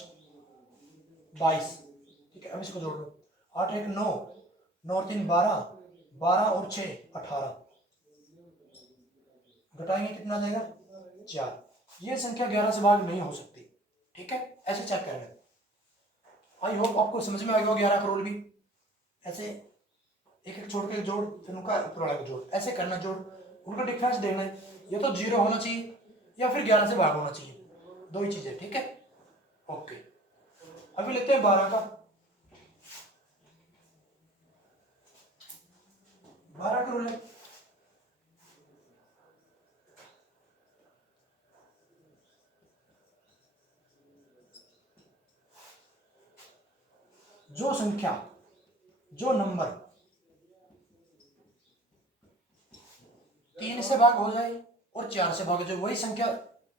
22। ठीक है, अब इसको जोड़ लो, 8 1 9, 9 और 3 12, 12 और 6 18, घटाएंगे कितना आ जाएगा? 4। ये संख्या 11 से भाग नहीं हो सकती। ठीक है, ऐसे चेक कर लें। आई होप आपको समझ में आ गया 11 का रूल भी। ऐसे एक एक छोड़ के जोड़, फिर उनका ऊपर वाला को जोड़, ऐसे करना जोड़, उनका डिफरेंस देखना है, या तो 0 होना चाहिए या फिर 11 से भाग होना चाहिए, दो ही चीजें। ठीक है, ओके। अभी लेते हैं 12 का। 12 का रूल है, जो संख्या, जो नंबर 3 से भाग हो जाए और 4 से भाग हो जाए, वही संख्या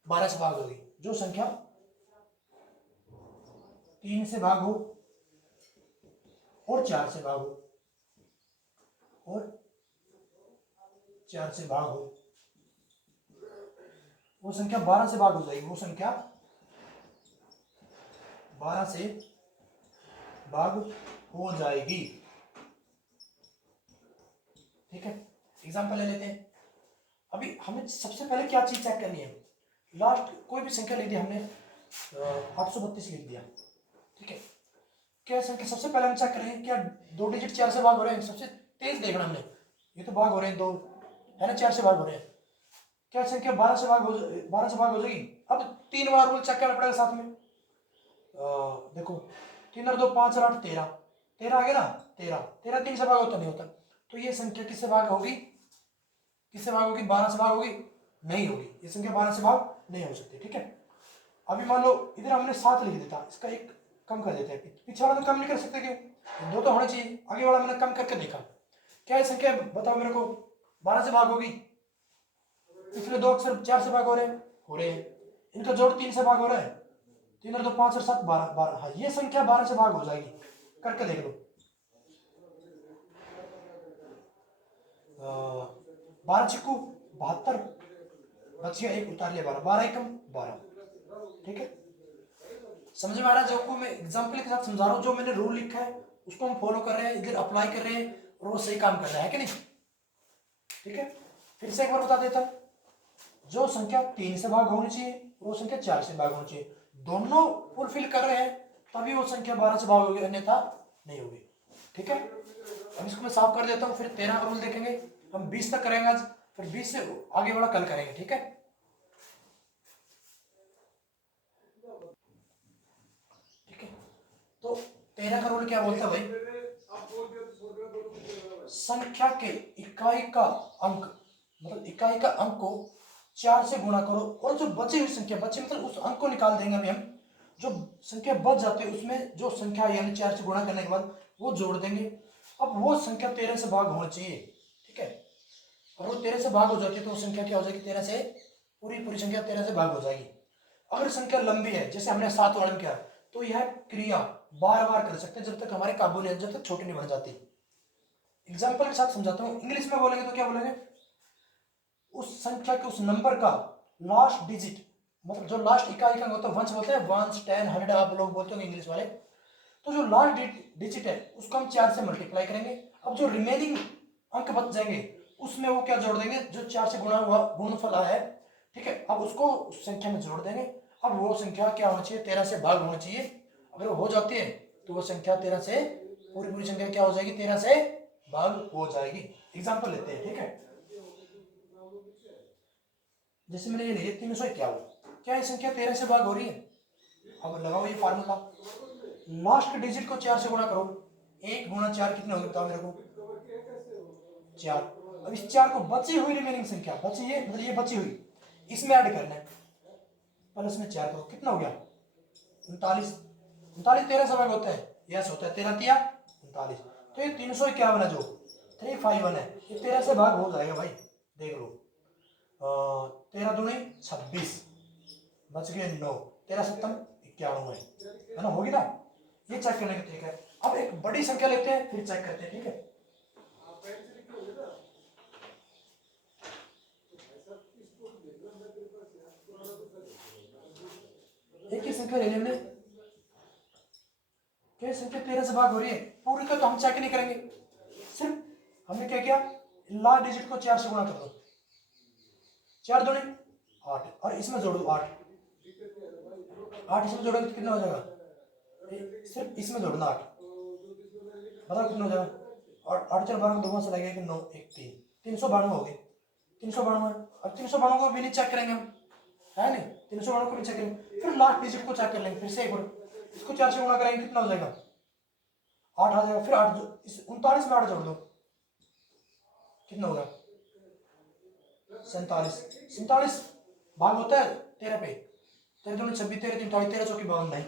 12 से भाग होगी। जो संख्या 3 से भाग हो और 4 से भाग हो, और 4 से भाग हो, वो संख्या 12 से भाग हो जाएगी। वो संख्या 12 से भाग हो जाएगी। ठीक है, एग्जांपल ले लेते हैं। अभी हमें सबसे पहले क्या चीज चेक करनी है, लास्ट कोई भी संख्या ले दी हमने, 832 लिख दिया। ठीक है, क्या संख्या सबसे पहले हम चेक करेंगे क्या दो डिजिट 4 से भाग हो रहे हैं। सबसे तेज देखना हमने, ये तो भाग हो रहे हैं दो, है ना, 4 से भाग हो रहे हैं। क्या संख्या 12 से भाग हो जाएगी। अब 3 बार रूल चेक करना पड़ेगा साथ में। देखो 3 और 2 5 और 8 13, 13 आ गया ना, 13 3 से भाग होता नहीं होता, तो ये संख्या किससे भाग होगी, किससे भाग होगी, 12 से भाग होगी, नहीं होगी, ये संख्या 12 से भाग नहीं हो सकती। ठीक है, अभी मान लो इधर हमने 7 लिख देता, इसका एक कम कर देते हैं, पीछे वाला तो कम नहीं कर सकते, क्यों, 2 तो होना चाहिए, आगे वाला मैंने कम करके देखा, क्या ये संख्या बताओ मेरे को 12 से भाग होगी। पिछले 2 अक्षर 4 से भाग हो रहे हैं, इनका जोड़ 3 से भाग हो रहा है, 3 और 2 5 और 7 12, हाँ ये संख्या 12 से भाग हो जाएगी, करके देख लो। 12 चिक्कू 72, बच गया एक, उतार लिया 12, 12 एकम 12। ठीक है, समझ में आ रहा है, जो मैं एग्जांपल के साथ समझा रहा हूँ, जो मैंने रूल लिखा है उसको हम फॉलो कर रहे हैं, इधर अप्लाई कर रहे हैं और वो सही काम कर रहा है कि नहीं। ठीक है, फिर से एक बार बता देता हूँ, जो संख्या 3 से भाग होनी चाहिए वो संख्या 4 से भाग होनी चाहिए, दोनों फुलफिल कर रहे हैं तभी वो संख्या 12 से भाग होगी, अन्यथा नहीं होगी। ठीक है, अब इसको मैं साफ कर देता हूँ, फिर 13 का रूल देखेंगे, हम 20 तक करेंगे आज, फिर 20 से आगे वाला कल करेंगे। ठीक है, ठीक है, तो 13 का रूल क्या बोलता है भाई, संख्या के इकाई का अंक, मतलब इकाई का अंक को 4 से गुणा करो, और जो बची हुई संख्या, बची मतलब उस अंक को निकाल देंगे अभी हम, जो संख्या बच जाती है उसमें जो संख्या यानी 4 से गुणा करने के बाद वो जोड़ देंगे। अब वो संख्या 13 से भाग होनी चाहिए। ठीक है, और वो 13 से भाग हो जाती है तो वो संख्या क्या हो जाएगी, 13 से पूरी संख्या 13 से भाग हो जाएगी। अगर संख्या लंबी है, जैसे हमने 7 वर्णन किया, तो यह क्रिया बार बार कर सकते हैं जब तक हमारे काबू नहीं, जब तक छोटी नहीं बन जाती। एग्जाम्पल के साथ समझाता हूँ, इंग्लिश में बोलेंगे तो क्या बोलेंगे, उस संख्या के उस नंबर का लास्ट डिजिट, मतलब जो लास्ट इकाई का होता है, वंश बोलते हैं, वंश 10 100 आप लोग बोलते होंगे इंग्लिश वाले, तो जो लास्ट डिजिट है उसको हम 4 से मल्टीप्लाई करेंगे। अब जो रिमेनिंग अंक बच जाएंगे उसमें वो क्या जोड़ देंगे, जो 4 से गुणा हुआ गुणनफल है, ठीक है, अब उसको उस संख्या में जोड़ देंगे। अब वो संख्या क्या होनी चाहिए, 13 से भाग होनी चाहिए। अगर वो हो जाती है तो वो संख्या 13 से पूरी संख्या क्या हो जाएगी, 13 से भाग हो जाएगी। एग्जाम्पल लेते हैं। ठीक है, जैसे मैंने ये लिया 351, क्या ये संख्या 13 से भाग हो रही है। अब लगाओ ये फार्मूला, लास्ट डिजिट को 4 से गुणा करो, 1 गुणा 4 कितने होंगे बताओ मेरे को, 4। अब इस 4 को बची हुई रिमेनिंग संख्या, बची है मतलब ये बची हुई, इसमें ऐड करना है, प्लस में 4 करो, कितना हो गया 39। 39 13 से भाग होता है, यस होता है, 13 तिया 39, तो ये 351 है जो 351 है, ये 13 से भाग हो जाएगा भाई, देख लो। 13 दूनी 26, बच गए 9, 13 सत्तम 91 है ना, होगी ना। ये चेक करने का तरीका है। अब एक बड़ी संख्या लेते हैं फिर चेक करते हैं। ठीक है, एक ही संख्या ले लेंगे, क्या संख्या 13 से भाग हो रही है, पूरी का तो हम चेक नहीं करेंगे, सिर्फ हमने क्या किया, लास्ट डिजिट को 4 से गुणा कर दो, 4 दूनी 8, और इसमें जोड़ो 8, 8 इसमें जोड़ोगे तो कितना हो जाएगा, सिर्फ इसमें जोड़ना 8, बताओ कितना हो जाएगा, और 8 4 12 2 से लगेगा 9 1 3, 392 हो गए, 392। अब 392 को भी नहीं चेक करेंगे हम, है नहीं, 392 को भी चेक करेंगे, फिर लास्ट डिजिट को चेक कर लेंगे, फिर से एक बार इसको 4 से गुणा करेंगे कितना हो जाएगा, 8 आ जाएगा, फिर 8 39 में 8 जोड़ दो, कितना होगा 47। 47 भाग होता है 13 पे, 13 दूनी 26, 13 3 13 चौकी 52 नहीं,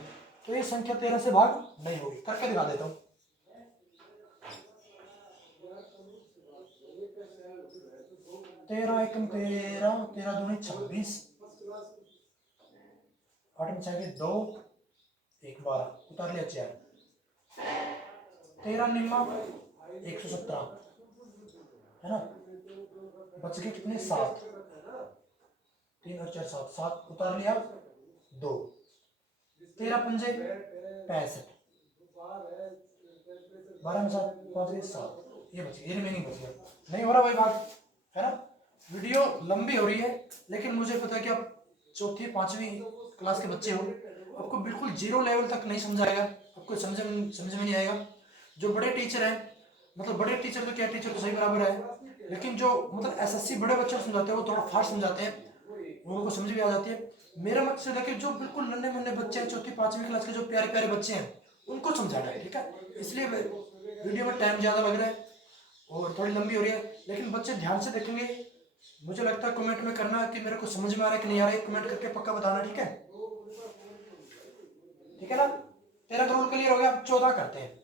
तो ये संख्या 13 से भाग नहीं होगी, करके दिखा देता हूँ। 13 एकम 13, 13 दूनी 26, 8 में चाहिए 2 1 12, उतार लिया 4, 13 निम्मा 117 है ना, बच गए कितने 7, 3 और 4 7, 7 उतार लिया 2, 13 पंजे 65, 12 में 7 5 7 ये बची, ये रिमेनिंग बची है। नहीं हो रहा भाई बात, है ना। वीडियो लंबी हो रही है, लेकिन मुझे पता है कि आप चौथी 5वीं क्लास के बच्चे हो, आपको बिल्कुल जीरो लेवल तक नहीं समझाएगा, आपको समझ में नहीं आएगा। जो बड़े टीचर हैं, मतलब बड़े टीचर तो क्या, टीचर तो सही बराबर है, लेकिन जो मतलब एसएससी बड़े बच्चों को समझाते हैं वो थोड़ा फास्ट समझाते हैं, उनको समझ भी आ जाती है। मेरा मकसद है कि जो बिल्कुल नन्हे मुन्ने बच्चे हैं, चौथी 5वीं क्लास के जो प्यारे प्यारे बच्चे हैं, उनको समझाना है, ठीक है। इसलिए वीडियो में टाइम ज़्यादा लग रहा है और थोड़ी लंबी हो रही है, लेकिन बच्चे ध्यान से देखेंगे। मुझे लगता है कमेंट में करना कि मेरे को समझ में आ रहा है कि नहीं आ रहा है, कमेंट करके पक्का बताना, ठीक है। ठीक है ना, 13 का रूल क्लियर हो गया, अब 14 करते हैं।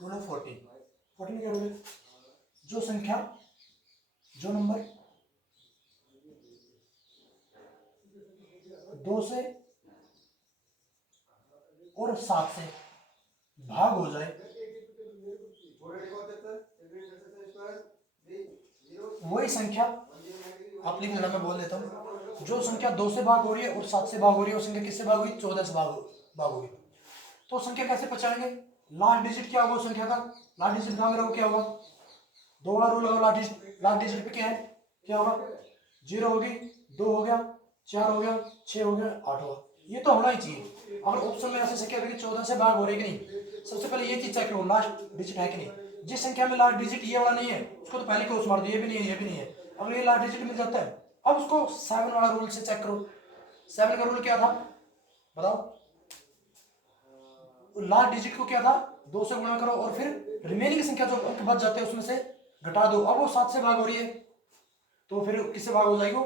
रूल ऑफ 14 क्या रूल है, जो संख्या, जो नंबर 2 से और 7 से भाग हो जाए, वही संख्या, आप लिख लेना, मैं बोल देता हूँ। जो संख्या 2 से भाग हो रही है और 7 से भाग हो रही है, वो संख्या किससे भाग हुई, 14 से भाग हुई। तो संख्या कैसे पहचानेंगे, लास्ट डिजिट क्या होगा संख्या का, लास्ट डिजिट ध्यान रखो क्या होगा, 2 वाला रूल होगा, लास्ट डिजिट पे क्या है, क्या होगा, 0 होगी, 2 हो गया, 4 हो गया, 6 हो गया, 8 होगा, ये तो होना ही चाहिए। अगर ऑप्शन में ऐसे संख्या 14 से भाग हो रही है कि नहीं, सबसे पहले ये चीज चेक करो लास्ट डिजिट है कि नहीं। जिस संख्या में लास्ट डिजिट ये वाला नहीं है, उसको तो पहले क्रॉस मार दो, ये भी नहीं है, ये भी नहीं है। अगर ये लास्ट डिजिट मिल जाता है, अब उसको 7 वाला रूल से चेक करो। 7 का रूल क्या था बताओ, लास्ट डिजिट को क्या था, 2 से गुणा करो और फिर रिमेनिंग संख्या जो अंक बच जाते हैं उसमें से घटा दो। अब वो 7 से भाग हो रही है, तो फिर किससे भाग हो जाएगी, वो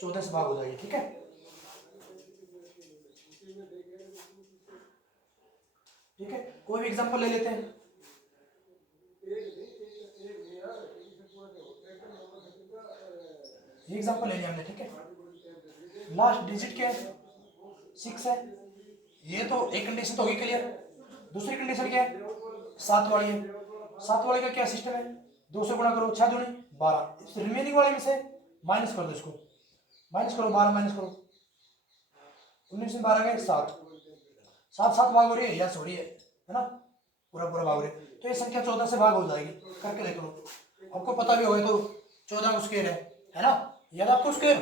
14 से भाग हो जाएगी, ठीक है। ठीक है, कोई भी एग्जांपल ले लेते हैं। ये एग्जांपल ले लिया हमने, ठीक है। लास्ट डिजिट क्या है, 6 है, ये तो एक कंडीशन तो होगी क्लियर। दूसरी कंडीशन क्या है, 7 वाली है। 7 वाले का क्या सिस्टम है, 2 से गुणा करो, 6 दूनी 12, रिमेनिंग वाले में से माइनस कर दो, इसको माइनस करो, 12 माइनस करो, 19 में 12 गए 7, 7 7 भाग हो रही है, यस हो रही है ना, पूरा पूरा भाग हो रही है। तो ये संख्या 14 से भाग हो जाएगी, करके देख लो, आपको पता भी होगा। तो 14 का स्क्वायर है ना, याद आपको स्क्वायर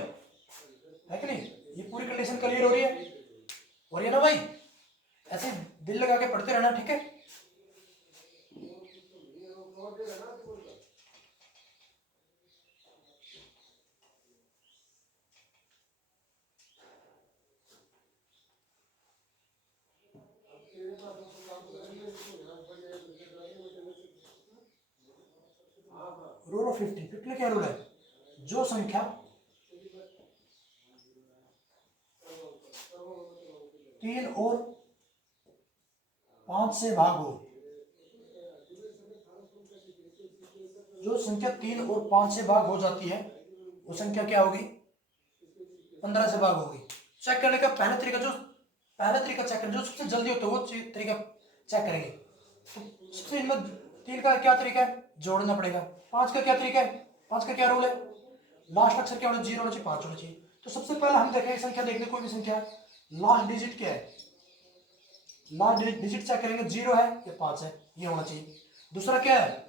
है कि नहीं। ये पूरी कंडीशन क्लियर हो रही है ना भाई, ऐसे दिल लगा के पढ़ते रहना, ठीक है। रूल ऑफ 15 क्या रूल है, जो संख्या 3 और 5 से भाग हो, जो संख्या 3 और 5 से भाग हो जाती है, वो संख्या क्या होगी, 15 से भाग होगी। चेक करने का पहला तरीका चेक करने, जो सबसे जल्दी होता है वो तरीका चेक करेंगे। तो सबसे इनमें 3 का क्या तरीका है, जोड़ना पड़ेगा। 5 का क्या तरीका है, 5 का क्या रूल है, लास्ट अक्षर क्या होना चाहिए, 0 होना चाहिए, 5 होना चाहिए। तो सबसे पहले हम देखेंगे संख्या, देखने कोई भी संख्या, लास्ट डिजिट क्या है, लास्ट डिजिट चेक करेंगे, 0 है या 5 है, ये होना चाहिए। दूसरा क्या है,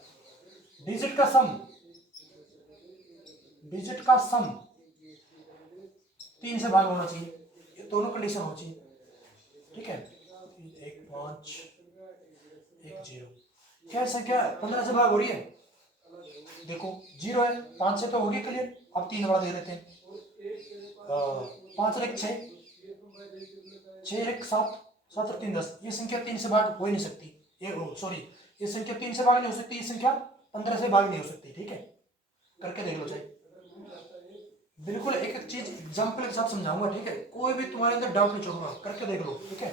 डिजिट का सम, डिजिट का सम 3 से भाग होना चाहिए, ये दोनों कंडीशन होनी चाहिए, ठीक है। 1 5 1 0, क्या संख्या 15 से भाग हो रही है, देखो 0 है, 5 से तो होगी क्लियर। अब 3 वाला दे देते हैं, 5 और 1 6, 6 1 7, 7 और 3 10, ये संख्या 3 से भाग हो ही नहीं सकती, ये सॉरी, ये संख्या 3 से भाग नहीं हो सकती, ये संख्या 15 से भाग नहीं हो सकती, ठीक है। करके देख लो चाहे, बिल्कुल एक एक चीज एग्जाम्पल के साथ समझाऊंगा, ठीक है। कोई भी तुम्हारे अंदर डाउट नहीं छोड़ूंगा, करके देख लो, ठीक है।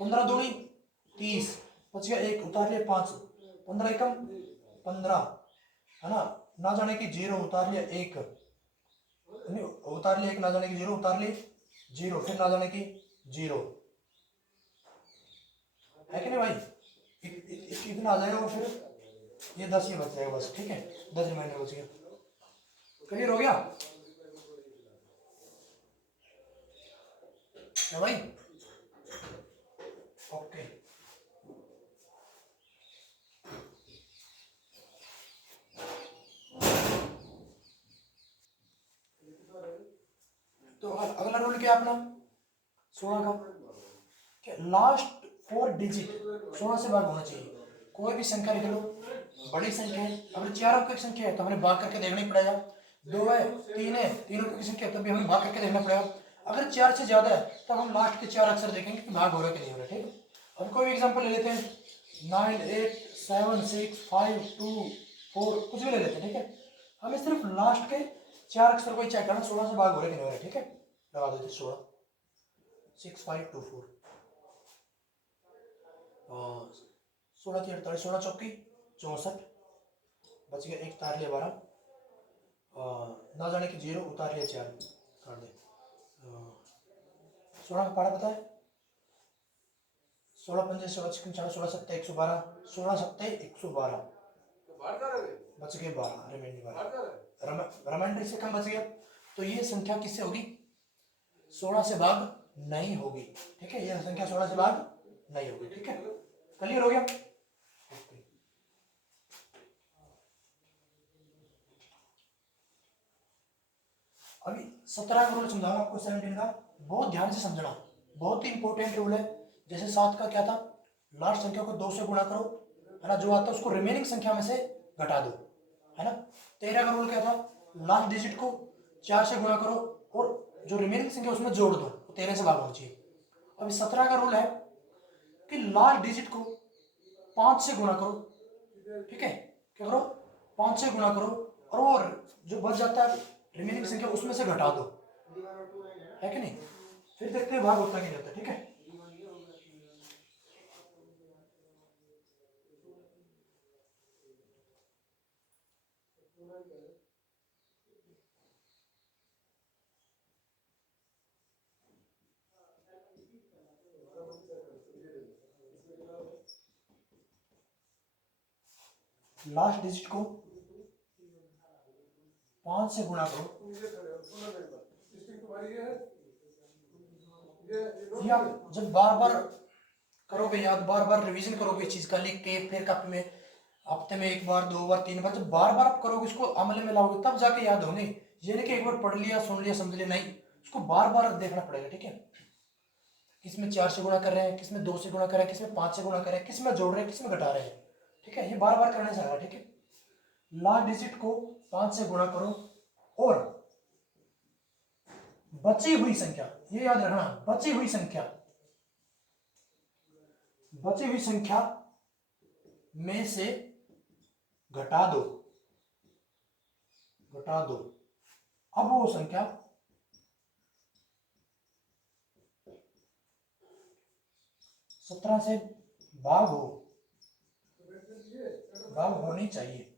15 दूनी 30, बच गया 1, उतार लिया 5, 15 एकम 15, है ना जाने की 0 उतार लिया 1, उतार लिया 1, ना जाने की 0 उतार लिए जीरो, फिर ना जाने की जीरो, है कि नहीं भाई? इतना आ जाएगा और फिर ये 10 ये बच जाएगा बस, ठीक है, 10 रिमाइंडर बच गया। क्लियर हो गया है भाई? ओके, तो अगला रूल क्या है अपना 16 का, लास्ट 4 डिजिट 16 से भाग होना चाहिए। कोई भी संख्या लिख लो, बड़ी संख्या है, अगर 4 अंक की संख्या है तो हमें भाग करके देखना ही पड़ेगा। 2 है, 3 है, 3 अंक की संख्या है तब भी हमें भाग करके देखना पड़ेगा। अगर 4 से ज्यादा है तब हम लास्ट के 4 अक्षर देखेंगे कि भाग हो रहा है कि नहीं हो रहा है, ठीक है। अब कोई भी एग्जाम्पल ले लेते हैं, 9 8 7 6 5 2 4, कुछ भी ले लेते हैं, ठीक है। हमें सिर्फ लास्ट के 4 अक्षर को ही चेक करना, 16 से भाग हो रहा है कि नहीं हो रहा है, ठीक है। लगा देते 16 6 5 2 4, 16 की 48, 16 चौकी 64, बच गया एक, तार लिया 12, ना जाने की 0, उतार लिया 4, काट दे। 16 का पारा पता है, 16 पंजे 16 छक्के 40, 16 सत्ते 112, 16 सत्ते 112, बच गए 12, रिमाइंडर से कम बच गया। तो ये संख्या किससे होगी? 16 से भाग नहीं होगी, ठीक है। ये संख्या 16 से भाग नहीं होगी, ठीक है। क्लियर हो गया? अभी 17 का रूल समझाऊंगा आपको, 17 का बहुत ध्यान से समझना, बहुत ही इंपॉर्टेंट रूल है। जैसे 7 का क्या था, लास्ट संख्या को 2 से गुणा करो, है ना, जो आता है उसको रिमेनिंग संख्या में से घटा दो, है ना। 13 का रूल क्या था, लास्ट डिजिट को 4 से गुणा करो और जो रिमेनिंग संख्या उसमें जोड़ दो, तो 13 से भाग होना चाहिए। अभी 17 का रूल है कि लास्ट डिजिट को 5 से गुणा करो, ठीक है, क्या करो, 5 से गुणा करो और जो बच जाता है रिमेनिंग संख्या उसमें से घटा दो, है कि नहीं। फिर देखते हैं भाग होता क्या जाता है, ठीक है। लास्ट डिजिट को 5 से गुणा करो, ये आप जब बार बार करोगे याद, बार बार रिवीजन करोगे इस चीज का लिख के, फिर कप में हफ्ते में 1 बार 2 बार 3 बार, जब बार बार आप करोगे इसको अमल में लाओगे तब जाके याद होंगे। ये नहीं कि एक बार पढ़ लिया सुन लिया समझ लिया, नहीं, उसको बार बार देखना पड़ेगा, ठीक है। किसमें 4 से गुणा कर रहे हैं, किसमें 2 से गुणा कर रहे हैं, किसमें 5 से गुणा कर रहे हैं, किसमें जोड़ रहे हैं, किसमें घटा रहे हैं, ठीक है। ये बार बार करने से आएगा, ठीक है। लास्ट डिजिट को 5 से गुणा करो और बची हुई संख्या, ये याद रखना, बची हुई संख्या में से घटा दो, अब वो संख्या 17 से भाग होनी चाहिए।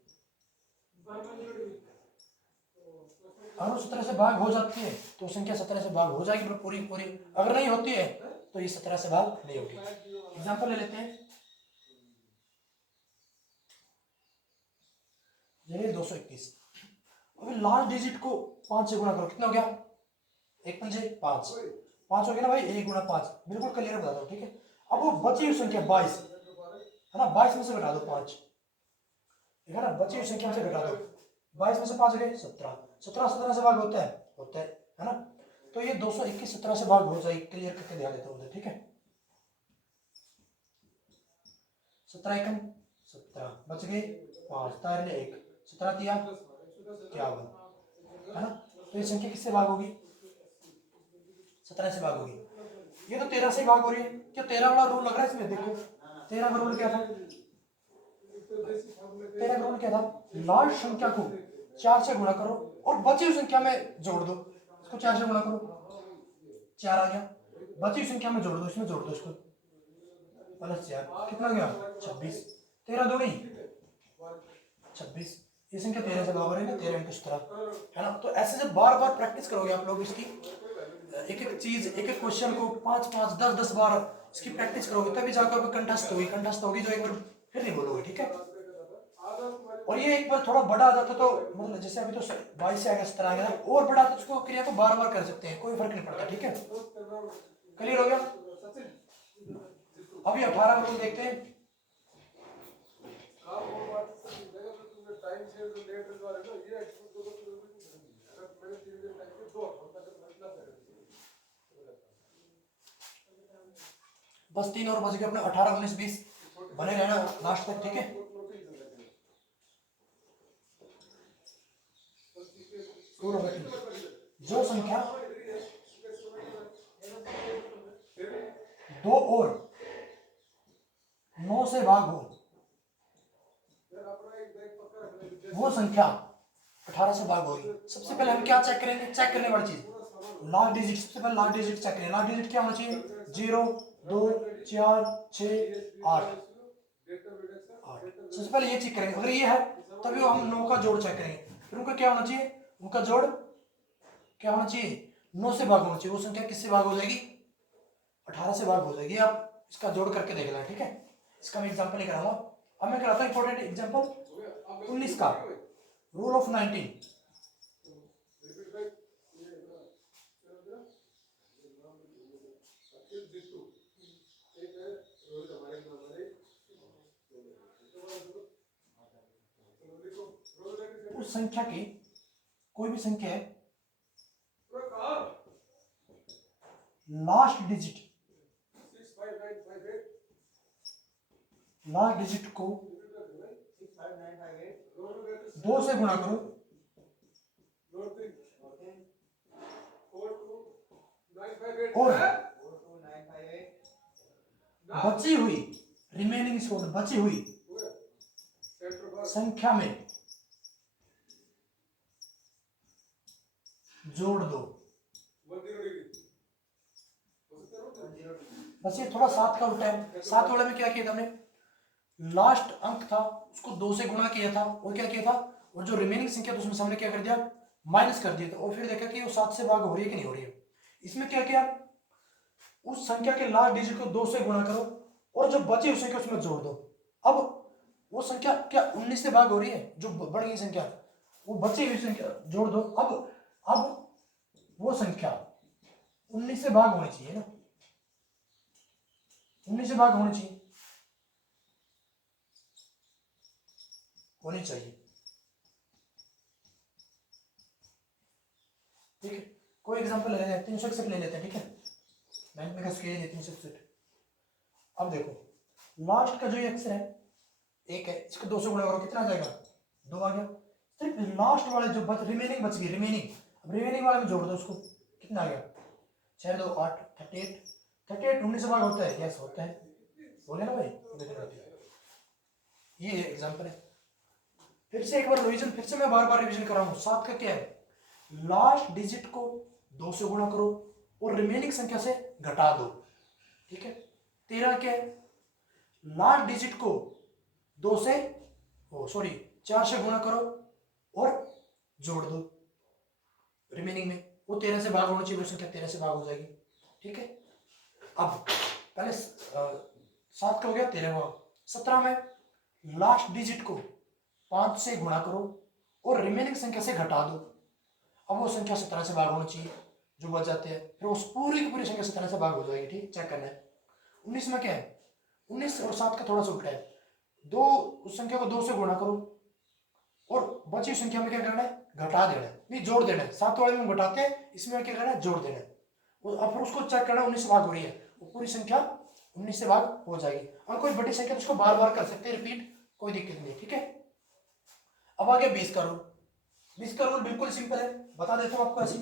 अगर वो 17 से भाग हो जाती है तो संख्या 17 से भाग हो जाएगी पूरी पूरी, अगर नहीं होती है तो ये 17 से भाग नहीं होगी। एग्जाम्पल ले लेते हैं, ये 221, अभी लास्ट डिजिट को 5 से गुणा करो, कितना हो गया, 1 पंजे 5, 5 हो गया ना भाई, 1 गुणा 5, बिल्कुल क्लियर बता दो, ठीक है। अब वो बची हुई संख्या 22 है ना, 22 में से घटा दो 5, ठीक है ना, बची हुई संख्या में से घटा दो, 22 में से 5 गए 17, 17 से भाग होता है ना। तो ये 221 17 से भाग हो जाएगी, क्लियर करके ध्यान देता हूँ, ठीक है। 17 एकम 17, बच गए 5, तार ले 1, 17 दिया 51, है ना। तो ये संख्या किससे भाग होगी, 17 से भाग होगी। ये तो 13 से भाग हो रही है, क्या 13 वाला रूल लग रहा है इसमें, देखो 13 का रूल क्या था, 13 का रूल क्या था, लास्ट संख्या को 4 से गुणा करो और बची हुई संख्या में जोड़ दो, इसको 4 से गुणा करो 4 आ गया, बची हुई संख्या में जोड़ दो, इसमें जोड़ दो इसको प्लस 4, कितना गया 26, 13 दूनी 26, ये संख्या 13 से भाग रही है ना, 13 इंटू 17, है ना। तो ऐसे जब बार बार प्रैक्टिस करोगे आप लोग इसकी, एक एक चीज, एक एक क्वेश्चन को 5-5, 10-10 बार इसकी प्रैक्टिस करोगे तभी जाकर आपको कंठस्थ होगी जो एक बार फिर नहीं बोलोगे, ठीक है। और ये एक बार थोड़ा बड़ा आ जाता तो मतलब जैसे अभी तो 22 से आ गया, 17 आ गया, और बड़ा तो उसको क्रिया को बार बार कर सकते हैं, कोई फर्क नहीं पड़ता, ठीक है। क्लियर हो गया। अभी 18 रूल देखते हैं। बस 3 और बज गए अपने, 18, 19, 20 बने रहना लास्ट तक, ठीक है। जो संख्या 2 और 9 से भाग हो वो संख्या 18 से भाग होगी। सबसे पहले हम क्या चेक करेंगे, चेक करने वाली चीज लास्ट डिजिट। सबसे पहले लास्ट डिजिट चेक करें। लास्ट डिजिट क्या होना चाहिए, 0, 2, 4, 6, 8। सबसे पहले ये चेक करेंगे, अगर ये है तभी हम 9 का जोड़ चेक करेंगे। फिर उनका क्या होना चाहिए, उनका जोड़ क्या होना चाहिए, 9 से भाग होना चाहिए। वो संख्या किससे भाग हो जाएगी, 18 से भाग हो जाएगी। आप इसका जोड़ करके देख लें, ठीक है। इसका मैं एग्जांपल नहीं कराऊंगा। अब मैं कराता हूं इंपॉर्टेंट एग्जांपल 19 का, रूल ऑफ 19। उस संख्या की कोई भी संख्या है, लास्ट डिजिट को 2 से गुणा करो और बची हुई बची हुई संख्या में जोड़ दो। बस ये थोड़ा 7 का उल्टा है। 7 वाले में क्या किया था हमने, लास्ट अंक था उसको 2 से गुणा किया था और क्या किया था, और जो रिमेनिंग संख्या था उसमें हमने क्या कर दिया, माइनस कर दिया था, और फिर देखा कि वो 7 से भाग हो रही है कि नहीं हो रही है। इसमें क्या किया, उस संख्या के लास्ट डिजिट को 2 से गुणा करो और जो बची हुई संख्या उसमें जोड़ दो। अब वो संख्या क्या 19 से भाग हो रही है, जो बढ़ गई संख्या, वो बची हुई संख्या जोड़ दो। अब वो संख्या 19 से भाग होनी चाहिए ना, 19 से भाग होनी चाहिए, ठीक है। कोई एग्जांपल ले लेते हैं, 361 ले लेते हैं, ठीक है। 9 का स्केल है 361। अब देखो लास्ट का जो ये अक्षर है एक है, इसको 2 से गुणा करो कितना आ जाएगा, 2 आ गया। सिर्फ लास्ट वाले जो रिमेनिंग बच गई, रिमेनिंग वाले में जोड़ दो उसको, कितना आ गया, 6, 2, 8, 38। 38 19 से भाग होता है, यस होता है, बोले ना भाई। ये एग्जांपल है। फिर से एक बार रिवीजन, फिर से मैं बार बार रिवीजन कर रहा हूँ। 7 का क्या है, लास्ट डिजिट को 2 से गुणा करो और रिमेनिंग संख्या से घटा दो, ठीक है। 13 क्या है, लास्ट डिजिट को 4 से गुणा करो और जोड़ दो रिमेनिंग में, वो 13 से भाग होना चाहिए, वो संख्या 13 से भाग हो जाएगी, ठीक है। अब पहले 7 का हो गया, 13 हुआ। 17 में लास्ट डिजिट को 5 से गुणा करो और रिमेनिंग संख्या से घटा दो। अब वो संख्या 17 से भाग होना चाहिए, जो बच जाते हैं, फिर उस पूरी की पूरी संख्या 17 से भाग हो जाएगी, ठीक, चेक करना है। 19 में क्या है, 19 और 7 का थोड़ा सा उल्टा है। उस संख्या को 2 से गुणा करो और बची संख्या में क्या करना है, घटा देना है, नहीं जोड़ देना है। 7 वाले में घटाते हैं, इसमें क्या करना है, जोड़ देना है। अब फिर उसको चेक करना, 19 से भाग हो रही है, वो पूरी संख्या 19 से भाग हो जाएगी। और कोई बड़ी संख्या तो उसको बार बार कर सकते हैं, रिपीट, कोई दिक्कत नहीं, ठीक है। अब आगे 20 का रूल। 20 का रूल बिल्कुल सिंपल है, बता देता हूं आपको ऐसे।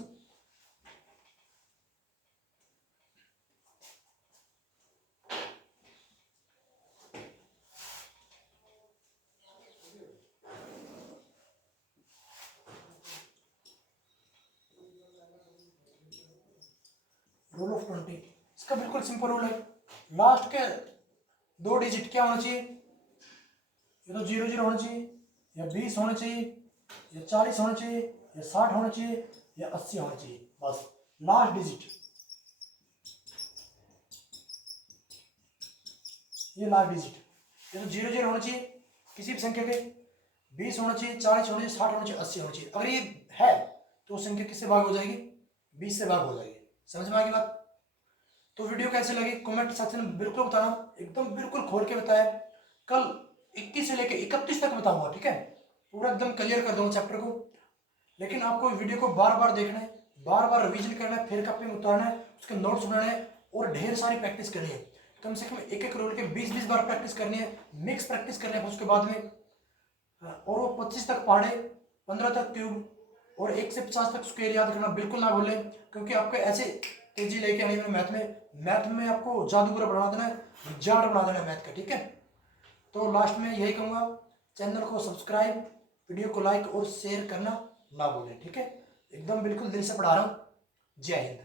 रूल ऑफ 20, इसका बिल्कुल सिंपल रूल है। लास्ट के 2 डिजिट क्या होना चाहिए, या तो 00 होना चाहिए, या 20 होना चाहिए, या 40 होना चाहिए, या 60 होना चाहिए, या 80 होना चाहिए। बस लास्ट डिजिट ये लास्ट डिजिट, ये तो 0 0 होना चाहिए किसी भी संख्या के, 20 होना चाहिए, 40 होना चाहिए, 60 होना चाहिए, 80 होना चाहिए। अगर ये है तो संख्या किससे भाग हो जाएगी, 20 से भाग हो जाएगी। समझ में आ गई बात। तो वीडियो कैसे लगी कमेंट सेक्शन में बिल्कुल बताना, एकदम बिल्कुल खोल के बताया। कल 21 से लेकर 31 तक बताऊंगा, ठीक है, पूरा एकदम क्लियर कर दूंगा चैप्टर को। लेकिन आपको वीडियो को बार बार देखना है, बार बार रिवीजन करना है, फिर कॉपी में उतारना है, उसके नोट्स बनाने हैं और ढेर सारी प्रैक्टिस करनी है। कम से कम एक एक रोल के 20-20 बार प्रैक्टिस करनी है, मिक्स प्रैक्टिस करनी है उसके बाद में। और वो 25 तक पहाड़े, 15 तक क्यूब और 1 से 50 तक स्क्वायर याद करना बिल्कुल ना भूलें, क्योंकि आपको ऐसे तेजी लेके आनी है मैथ में आपको जादूगर बना देना है, जाड़ बना देना है मैथ का, ठीक है। तो लास्ट में यही कहूँगा, चैनल को सब्सक्राइब, वीडियो को लाइक और शेयर करना ना भूलें, ठीक है। एकदम बिल्कुल दिल से पढ़ा रहा हूँ। जय हिंद।